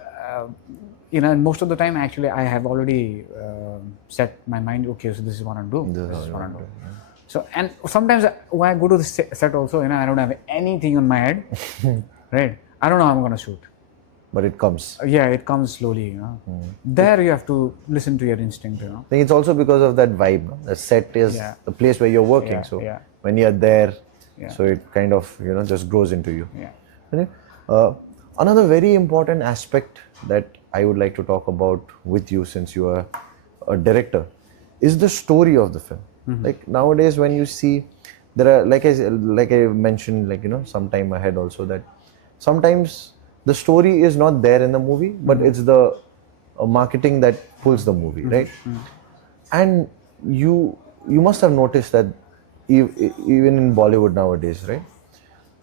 you know, most of the time actually I have already set my mind. Okay, so this is what I'm doing. This is what I'm doing. So and sometimes when I go to the set also, you know, I don't have anything on my head, right? I don't know how I'm gonna shoot. But it comes. Yeah, it comes slowly, you know. There you have to listen to your instinct, you know. I think it's also because of that vibe. No? The set is the place where you're working. So when you're there, so it kind of, you know, just grows into you. Okay? Another very important aspect that I would like to talk about with you, since you are a director, is the story of the film. Like nowadays, when you see, there are like I mentioned, like, you know, some time ahead also, that sometimes the story is not there in the movie, but it's the marketing that pulls the movie, right? And you must have noticed that even in Bollywood nowadays, right?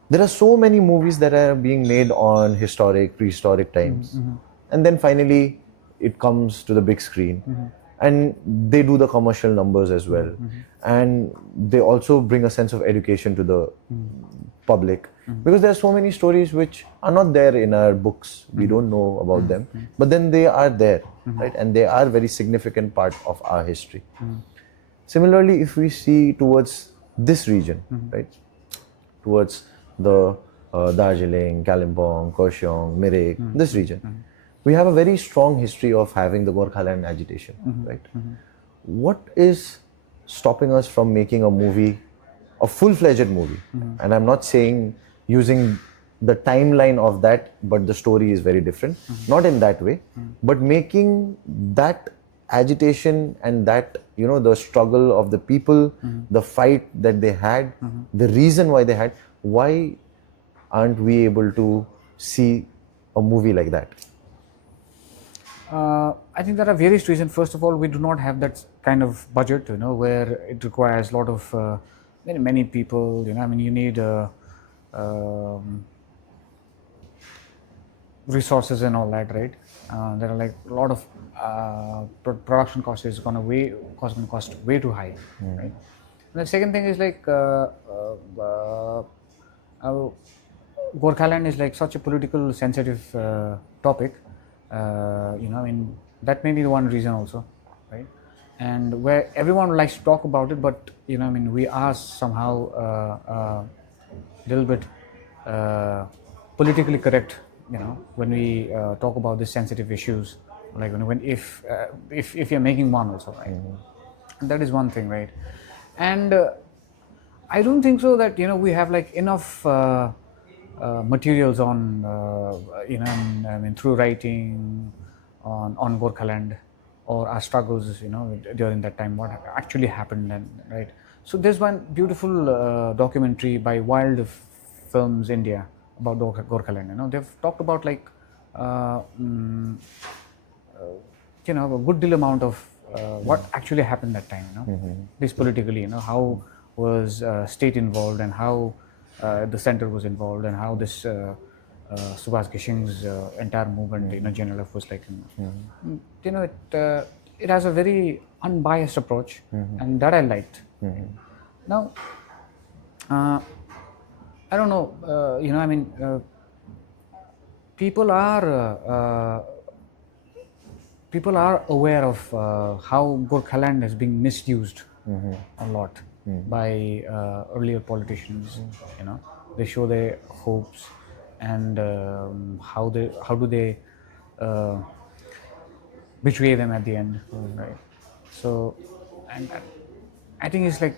There are so many movies that are being made on historic, prehistoric times, and then finally it comes to the big screen, and they do the commercial numbers as well, and they also bring a sense of education to the public, because there are so many stories which are not there in our books. We don't know about them, but then they are there, right? And they are very significant part of our history. Similarly, if we see towards this region, right, towards the Darjeeling, Kalimpong, Kurseong, Mirik, this region, we have a very strong history of having the Gorkhaland agitation, right? What is stopping us from making a movie, a full-fledged movie? And I'm not saying using the timeline of that, but the story is very different. Not in that way, but making that agitation and that, you know, the struggle of the people, the fight that they had, the reason why they had, why aren't we able to see a movie like that? I think there are various reasons. First of all, we do not have that kind of budget, you know, where it requires a lot of many people. You know, I mean, you need resources and all that, right? There are like a lot of production cost is going to cost way too high, right? And the second thing is like Gorkhaland is like such a political sensitive topic. You know, I mean, that may be the one reason also, right? And where everyone likes to talk about it, but you know, I mean, we are somehow a little bit politically correct, you know, when we talk about these sensitive issues, like if you're making one also, right? That is one thing, right? And I don't think so that, you know, we have like enough materials on, I mean, through writing on Gorkhaland, or our struggles, during that time, what actually happened, and right. So there's one beautiful documentary by Wild Films India about Gorkhaland. They've talked about like, a good deal amount of what actually happened that time. This politically, how was state involved, and how the center was involved, and how this Subhash Gishing's entire movement, GNLF was like, it has a very unbiased approach, and that I liked. Now, I don't know, I mean, people are aware of how Gorkhaland is being misused a lot by earlier politicians. They show their hopes, and how do they betray them at the end, right? So, and I think it's like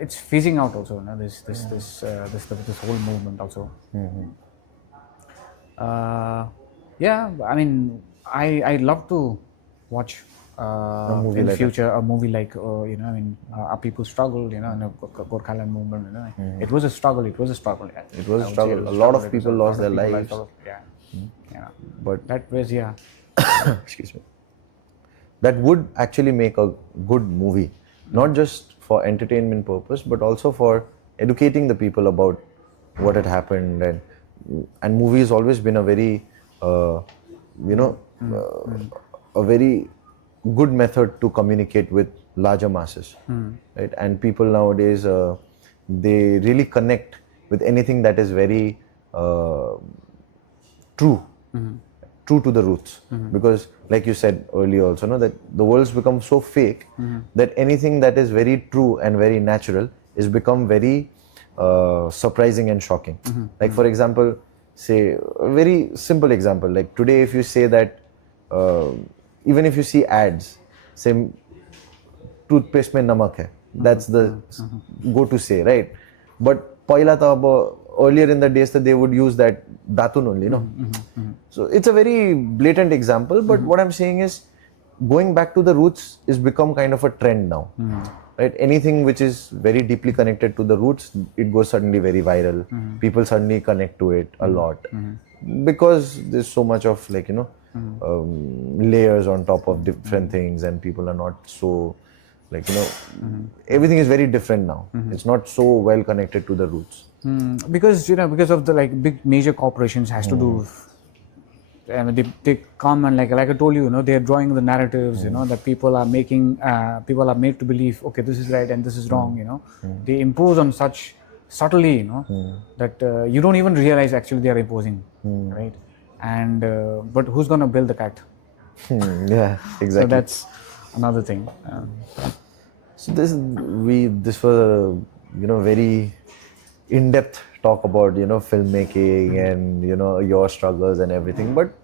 it's phasing out also. This whole movement also. Yeah, I mean, I'd love to watch in like future a movie like, I mean, our people struggled, in the Gorkhaland movement. It was a struggle. It was a struggle. Yeah. It was a struggle. A lot of people lost their lives. Yeah. But That was, yeah. excuse me. That would actually make a good movie, not just for entertainment purpose, but also for educating the people about what had happened. And movie has always been a very, a very good method to communicate with larger masses, right? And people nowadays, they really connect with anything that is very true to the roots. Because like you said earlier also, that the world's become so fake that anything that is very true and very natural is become very surprising and shocking. Like for example, say a very simple example, like today if you say that, even if you see ads, say toothpaste mein namak hai, that's the go to say, right? But paila ta earlier in the days that they would use that datun only, So it's a very blatant example, but what I'm saying is going back to the roots is become kind of a trend now, right? Anything which is very deeply connected to the roots, it goes suddenly very viral. People suddenly connect to it a lot because there's so much of like, layers on top of different things, and people are not so like, everything is very different now. It's not so well connected to the roots. Because of the like big major corporations has to do. I mean, they come and like I told you, they are drawing the narratives, that people are making, people are made to believe, okay, this is right and this is wrong, They impose on such subtly, that you don't even realize actually they are imposing, right? And but who's gonna build the cat? Yeah, exactly. So that's another thing. So this was a very in-depth talk about filmmaking and your struggles and everything. But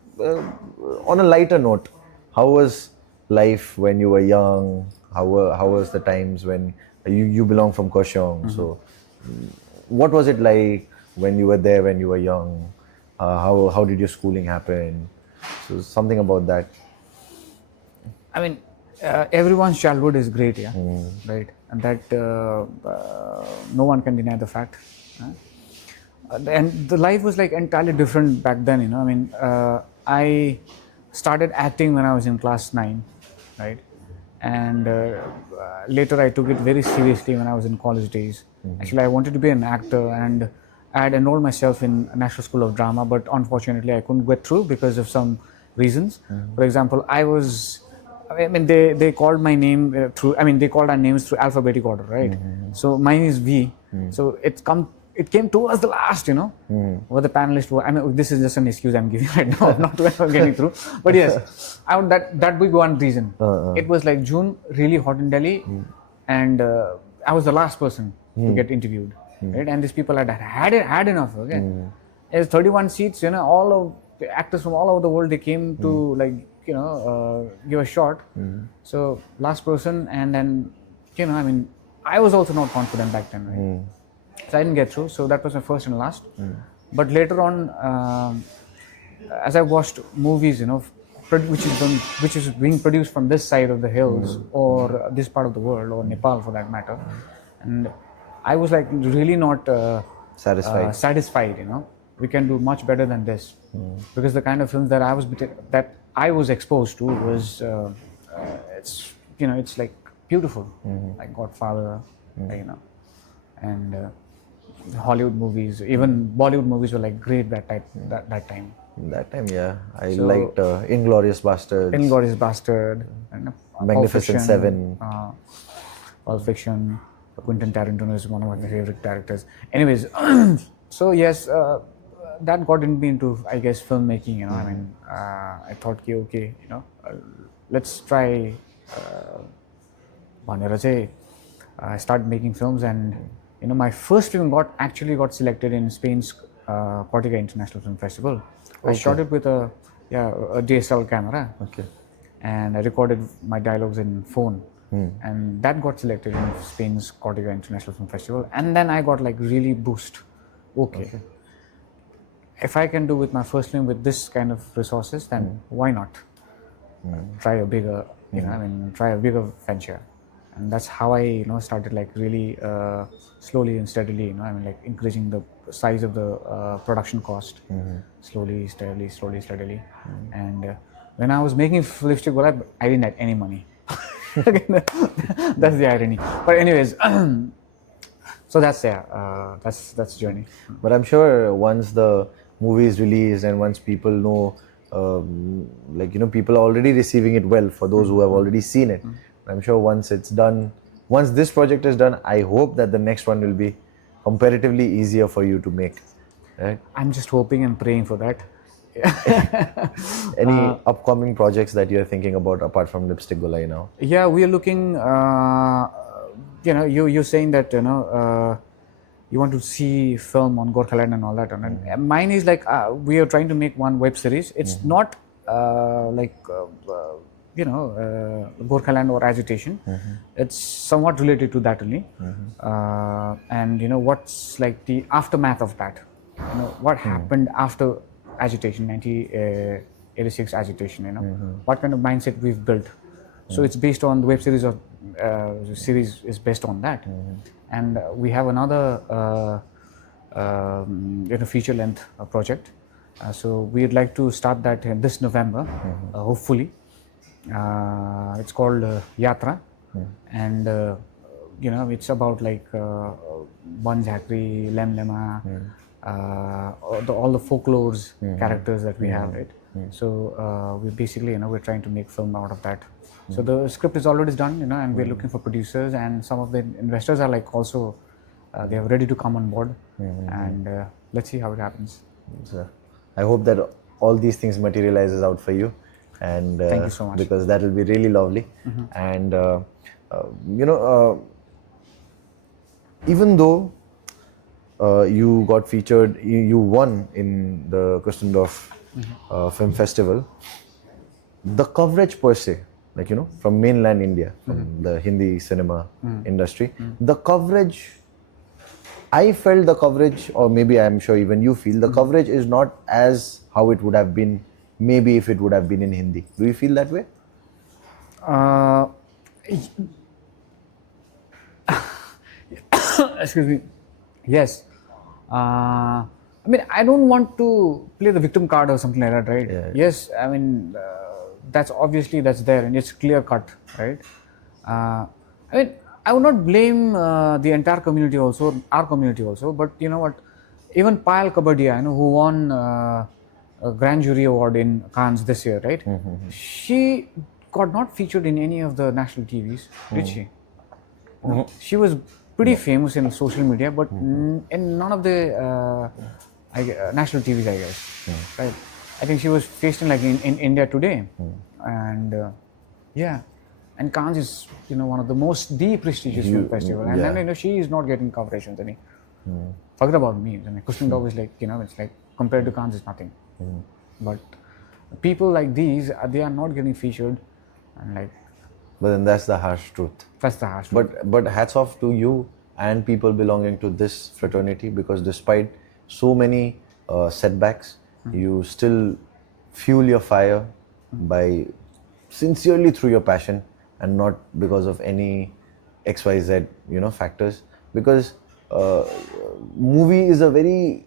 on a lighter note, how was life when you were young? How was the times when you belong from Kurseong? So what was it like when you were there when you were young? How did your schooling happen? So something about that. I mean, everyone's childhood is great, yeah, right, and that no one can deny the fact. And the life was like entirely different back then, I mean, I started acting when I was in class 9, right, and later I took it very seriously when I was in college days. Actually, I wanted to be an actor, and I had enrolled myself in National School of Drama, but unfortunately I couldn't get through because of some reasons. For example, they called my name they called our names through alphabetic order, right? So mine is V. So it came towards the last, where the panelist were, I mean, this is just an excuse I'm giving right now, not getting through. But yes, that would be one reason. It was like June, really hot in Delhi, and I was the last person to get interviewed, right? And these people had enough, okay? There's 31 seats, all of the actors from all over the world, they came to give a shot. So last person, and then, I mean, I was also not confident back then, right? So I didn't get through. So that was my first and last. But later on, as I watched movies, which is being produced from this side of the hills or this part of the world or Nepal for that matter, and I was like really not satisfied. We can do much better than this, because the kind of films that I was exposed to was it's like beautiful, like Godfather, and Hollywood movies, even Bollywood movies were like great that time. That time, yeah. I liked Inglourious Basterds. Inglourious Bastard, and Magnificent Seven. Pulp Fiction. Quentin Tarantino is one of my favorite directors. Anyways, so yes, that got me into, I guess, filmmaking. I thought, okay, let's try. I started making films, and my first film actually got selected in Spain's Cortiga International Film Festival. I shot it with a DSLR camera. Okay. And I recorded my dialogues in phone. And that got selected in Spain's Cortiga International Film Festival. And then I got like really boost. Okay. If I can do with my first film with this kind of resources, then why not try a bigger, try a bigger venture. And that's how I, started like really slowly and steadily, like increasing the size of the production cost, slowly, steadily. And when I was making Lipstick Golai, I didn't have any money. That's the irony. But anyways, so that's the journey. But I'm sure once the movie is released and once people know, people are already receiving it well for those who have already seen it. I'm sure once it's done, once this project is done, I hope that the next one will be comparatively easier for you to make. Right? I'm just hoping and praying for that. Any upcoming projects that you're thinking about apart from Lipstick Golai now? Yeah, we are looking, you're saying that, you want to see film on Gorkhaland and all that. And mine is like, we are trying to make one web series. It's not Gorkhaland or Agitation. It's somewhat related to that only. And what's like the aftermath of that? What happened after Agitation, 1986 Agitation, what kind of mindset we've built. So it's based on the web series of the series is based on that. And we have another feature length project. So we'd like to start that this November, hopefully. It's called Yatra, and it's about like Ban Jhakri, Lem Lema, all the folklores characters that we have, right? So we basically, we're trying to make film out of that. So the script is already done, and we're looking for producers, and some of the investors are like also they are ready to come on board, and let's see how it happens. So I hope that all these things materializes out for you, and thank you so much, because that will be really lovely. And even though you got featured, you won in the Kustendorf Film Festival, the coverage per se, from mainland India, from the Hindi cinema industry, the coverage, I felt the coverage, or maybe I'm sure even you feel, the coverage is not as how it would have been, maybe if it would have been in Hindi. Do you feel that way? Excuse me. Yes. I don't want to play the victim card or something like that, right? Yeah. Yes, that's obviously that's there and it's clear cut, right? I would not blame the entire community also, our community also, but you know what? Even Payal Kabadia, who won a Grand Jury Award in Cannes this year, right? She got not featured in any of the national TVs, did she? She was pretty famous in social media, but in none of the national TVs, I guess. Right? I think she was faced in India Today, and and Cannes is one of the prestigious film festival, and then she is not getting coverage. Forget about me. Kustendorf is it's like compared to Cannes is nothing. But people like these, they are not getting featured, and But then that's the harsh truth. That's the harsh truth. But hats off to you and people belonging to this fraternity, because despite so many setbacks, you still fuel your fire by sincerely through your passion and not because of any XYZ, factors. Because movie is a very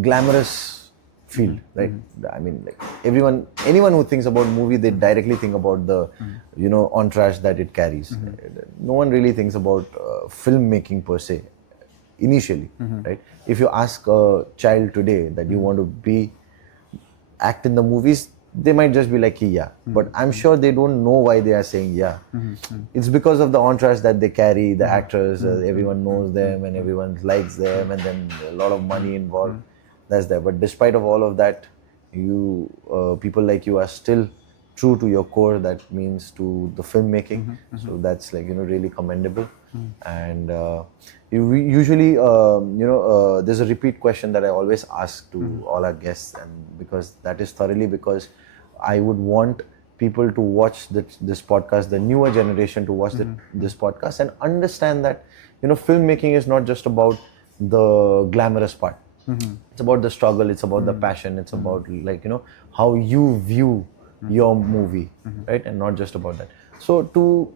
glamorous field, right? I mean, like anyone who thinks about movie, they directly think about the, entourage that it carries. No one really thinks about filmmaking per se, initially, right? If you ask a child today that you want to act in the movies, they might just be like, yeah. But I'm sure they don't know why they are saying yeah. It's because of the entourage that they carry, the actors, everyone knows them and everyone likes them, and then a lot of money involved. That's there. But despite of all of that, people like you are still true to your core, that means to the filmmaking. So that's really commendable. And usually, there's a repeat question that I always ask to all our guests, and because that is thoroughly because I would want people to watch this podcast, the newer generation to watch this podcast and understand that, filmmaking is not just about the glamorous part. It's about the struggle, it's about the passion, it's about how you view your movie, right? And not just about that. So to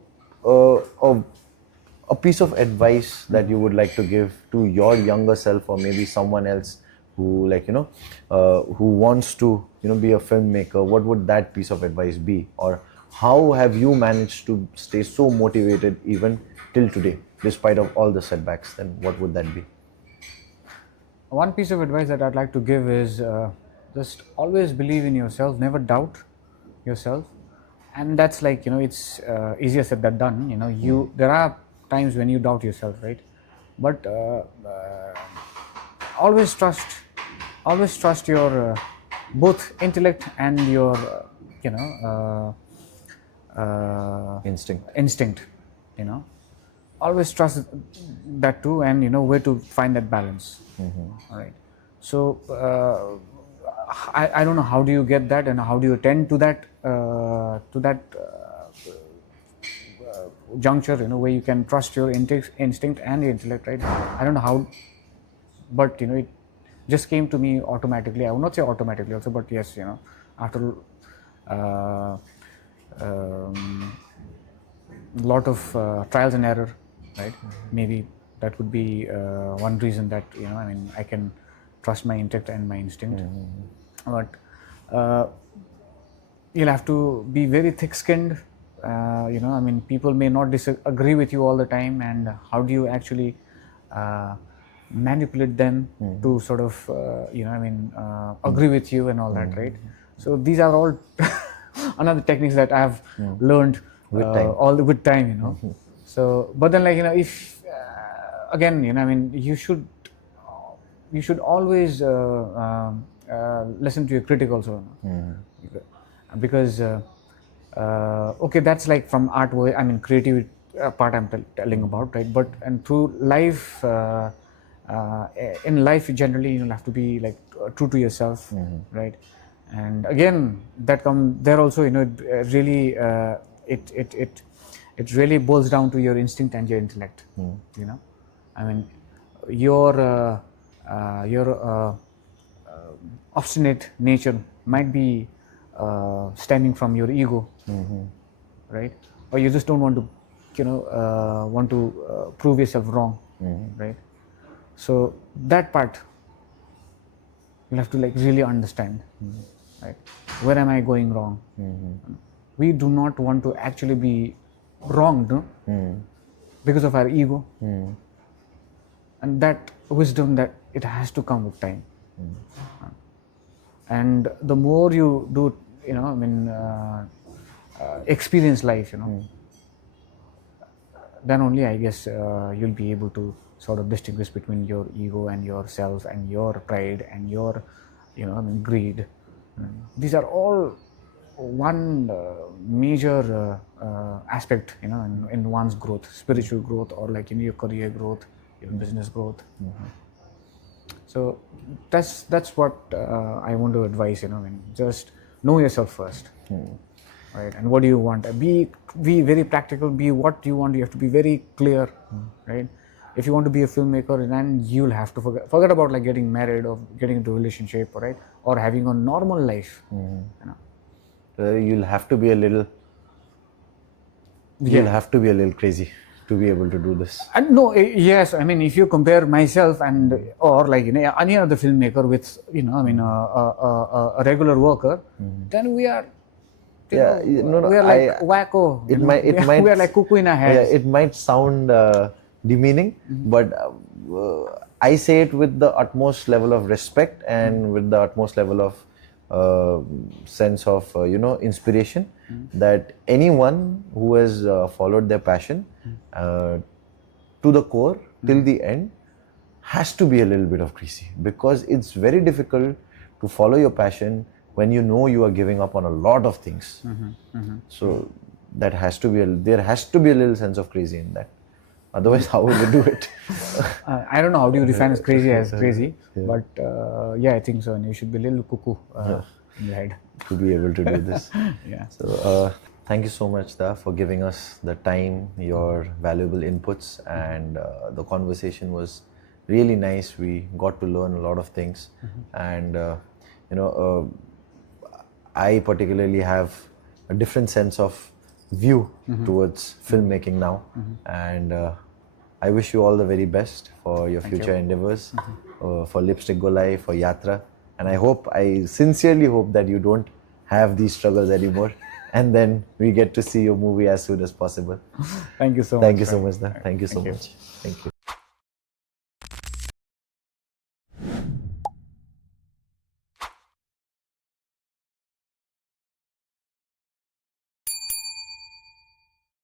a piece of advice that you would like to give to your younger self, or maybe someone else who who wants to be a filmmaker, what would that piece of advice be? Or how have you managed to stay so motivated even till today, despite of all the setbacks? Then what would that be? One piece of advice that I'd like to give is just always believe in yourself, never doubt yourself. And that's it's easier said than done. There are times when you doubt yourself, right? But always trust your both intellect and your instinct. Always trust that too, and where to find that balance. All right. So I don't know how do you get that and how do you tend to that juncture, where you can trust your instinct and your intellect, right? I don't know how, but it just came to me automatically. I would not say automatically also, but yes, after lot of trials and error, right? Maybe that would be one reason that I can trust my intellect and my instinct. But you'll have to be very thick-skinned. People may not disagree with you all the time, and how do you actually manipulate them to sort of agree with you and all that, right? So these are all another techniques that I've learned with time. So, but then if again, you should always listen to your critic also, because okay, that's from art, creative part I'm telling about, right? But and through life, in life generally, you'll have to be true to yourself, right? And again, that there also, really it really boils down to your instinct and your intellect. Your obstinate nature might be stemming from your ego, right? Or you just don't want to prove yourself wrong, right? So that part you'll have to really understand, right? Where am I going wrong? We do not want to actually be wronged, because of our ego, and that wisdom, that it has to come with time. And the more you do, experience life, then only I guess you'll be able to sort of distinguish between your ego and yourself and your pride and your, greed. These are all one major aspect, in one's growth, spiritual growth, or in your career growth, your business growth. So that's what I want to advise. Just know yourself first, right? And what do you want? Be very practical. Be what you want. You have to be very clear, right? if you want to be a filmmaker, then you'll have to forget about like getting married or getting into a relationship, right? Or having a normal life. You know. You'll have to be a little. You'll have to be a little crazy to be able to do this. And no, yes, I mean, if you compare myself and or like any other filmmaker with a regular worker, then we are. We are like wacko. We are like cuckoo in our heads. Yeah, it might sound demeaning, but I say it with the utmost level of respect and with the utmost level of sense of inspiration, that anyone who has followed their passion to the core till the end has to be a little bit of greasy, because it's very difficult to follow your passion when you know you are giving up on a lot of things. So that has to be there has to be a little sense of crazy in that. Otherwise, how will you do it? I don't know how do you define as crazy, but I think so. And you should be a little cuckoo in your head to be able to do this. Yeah. So thank you so much, Da, for giving us the time, your valuable inputs, and the conversation was really nice. We got to learn a lot of things, and I particularly have a different sense of view towards filmmaking now, and I wish you all the very best for your future endeavors, for Lipstick Golai, for Yatra, and I sincerely hope that you don't have these struggles anymore, and then we get to see your movie as soon as possible. Thank you so much. Thank you so much, Da. Thank you so much. Thank you.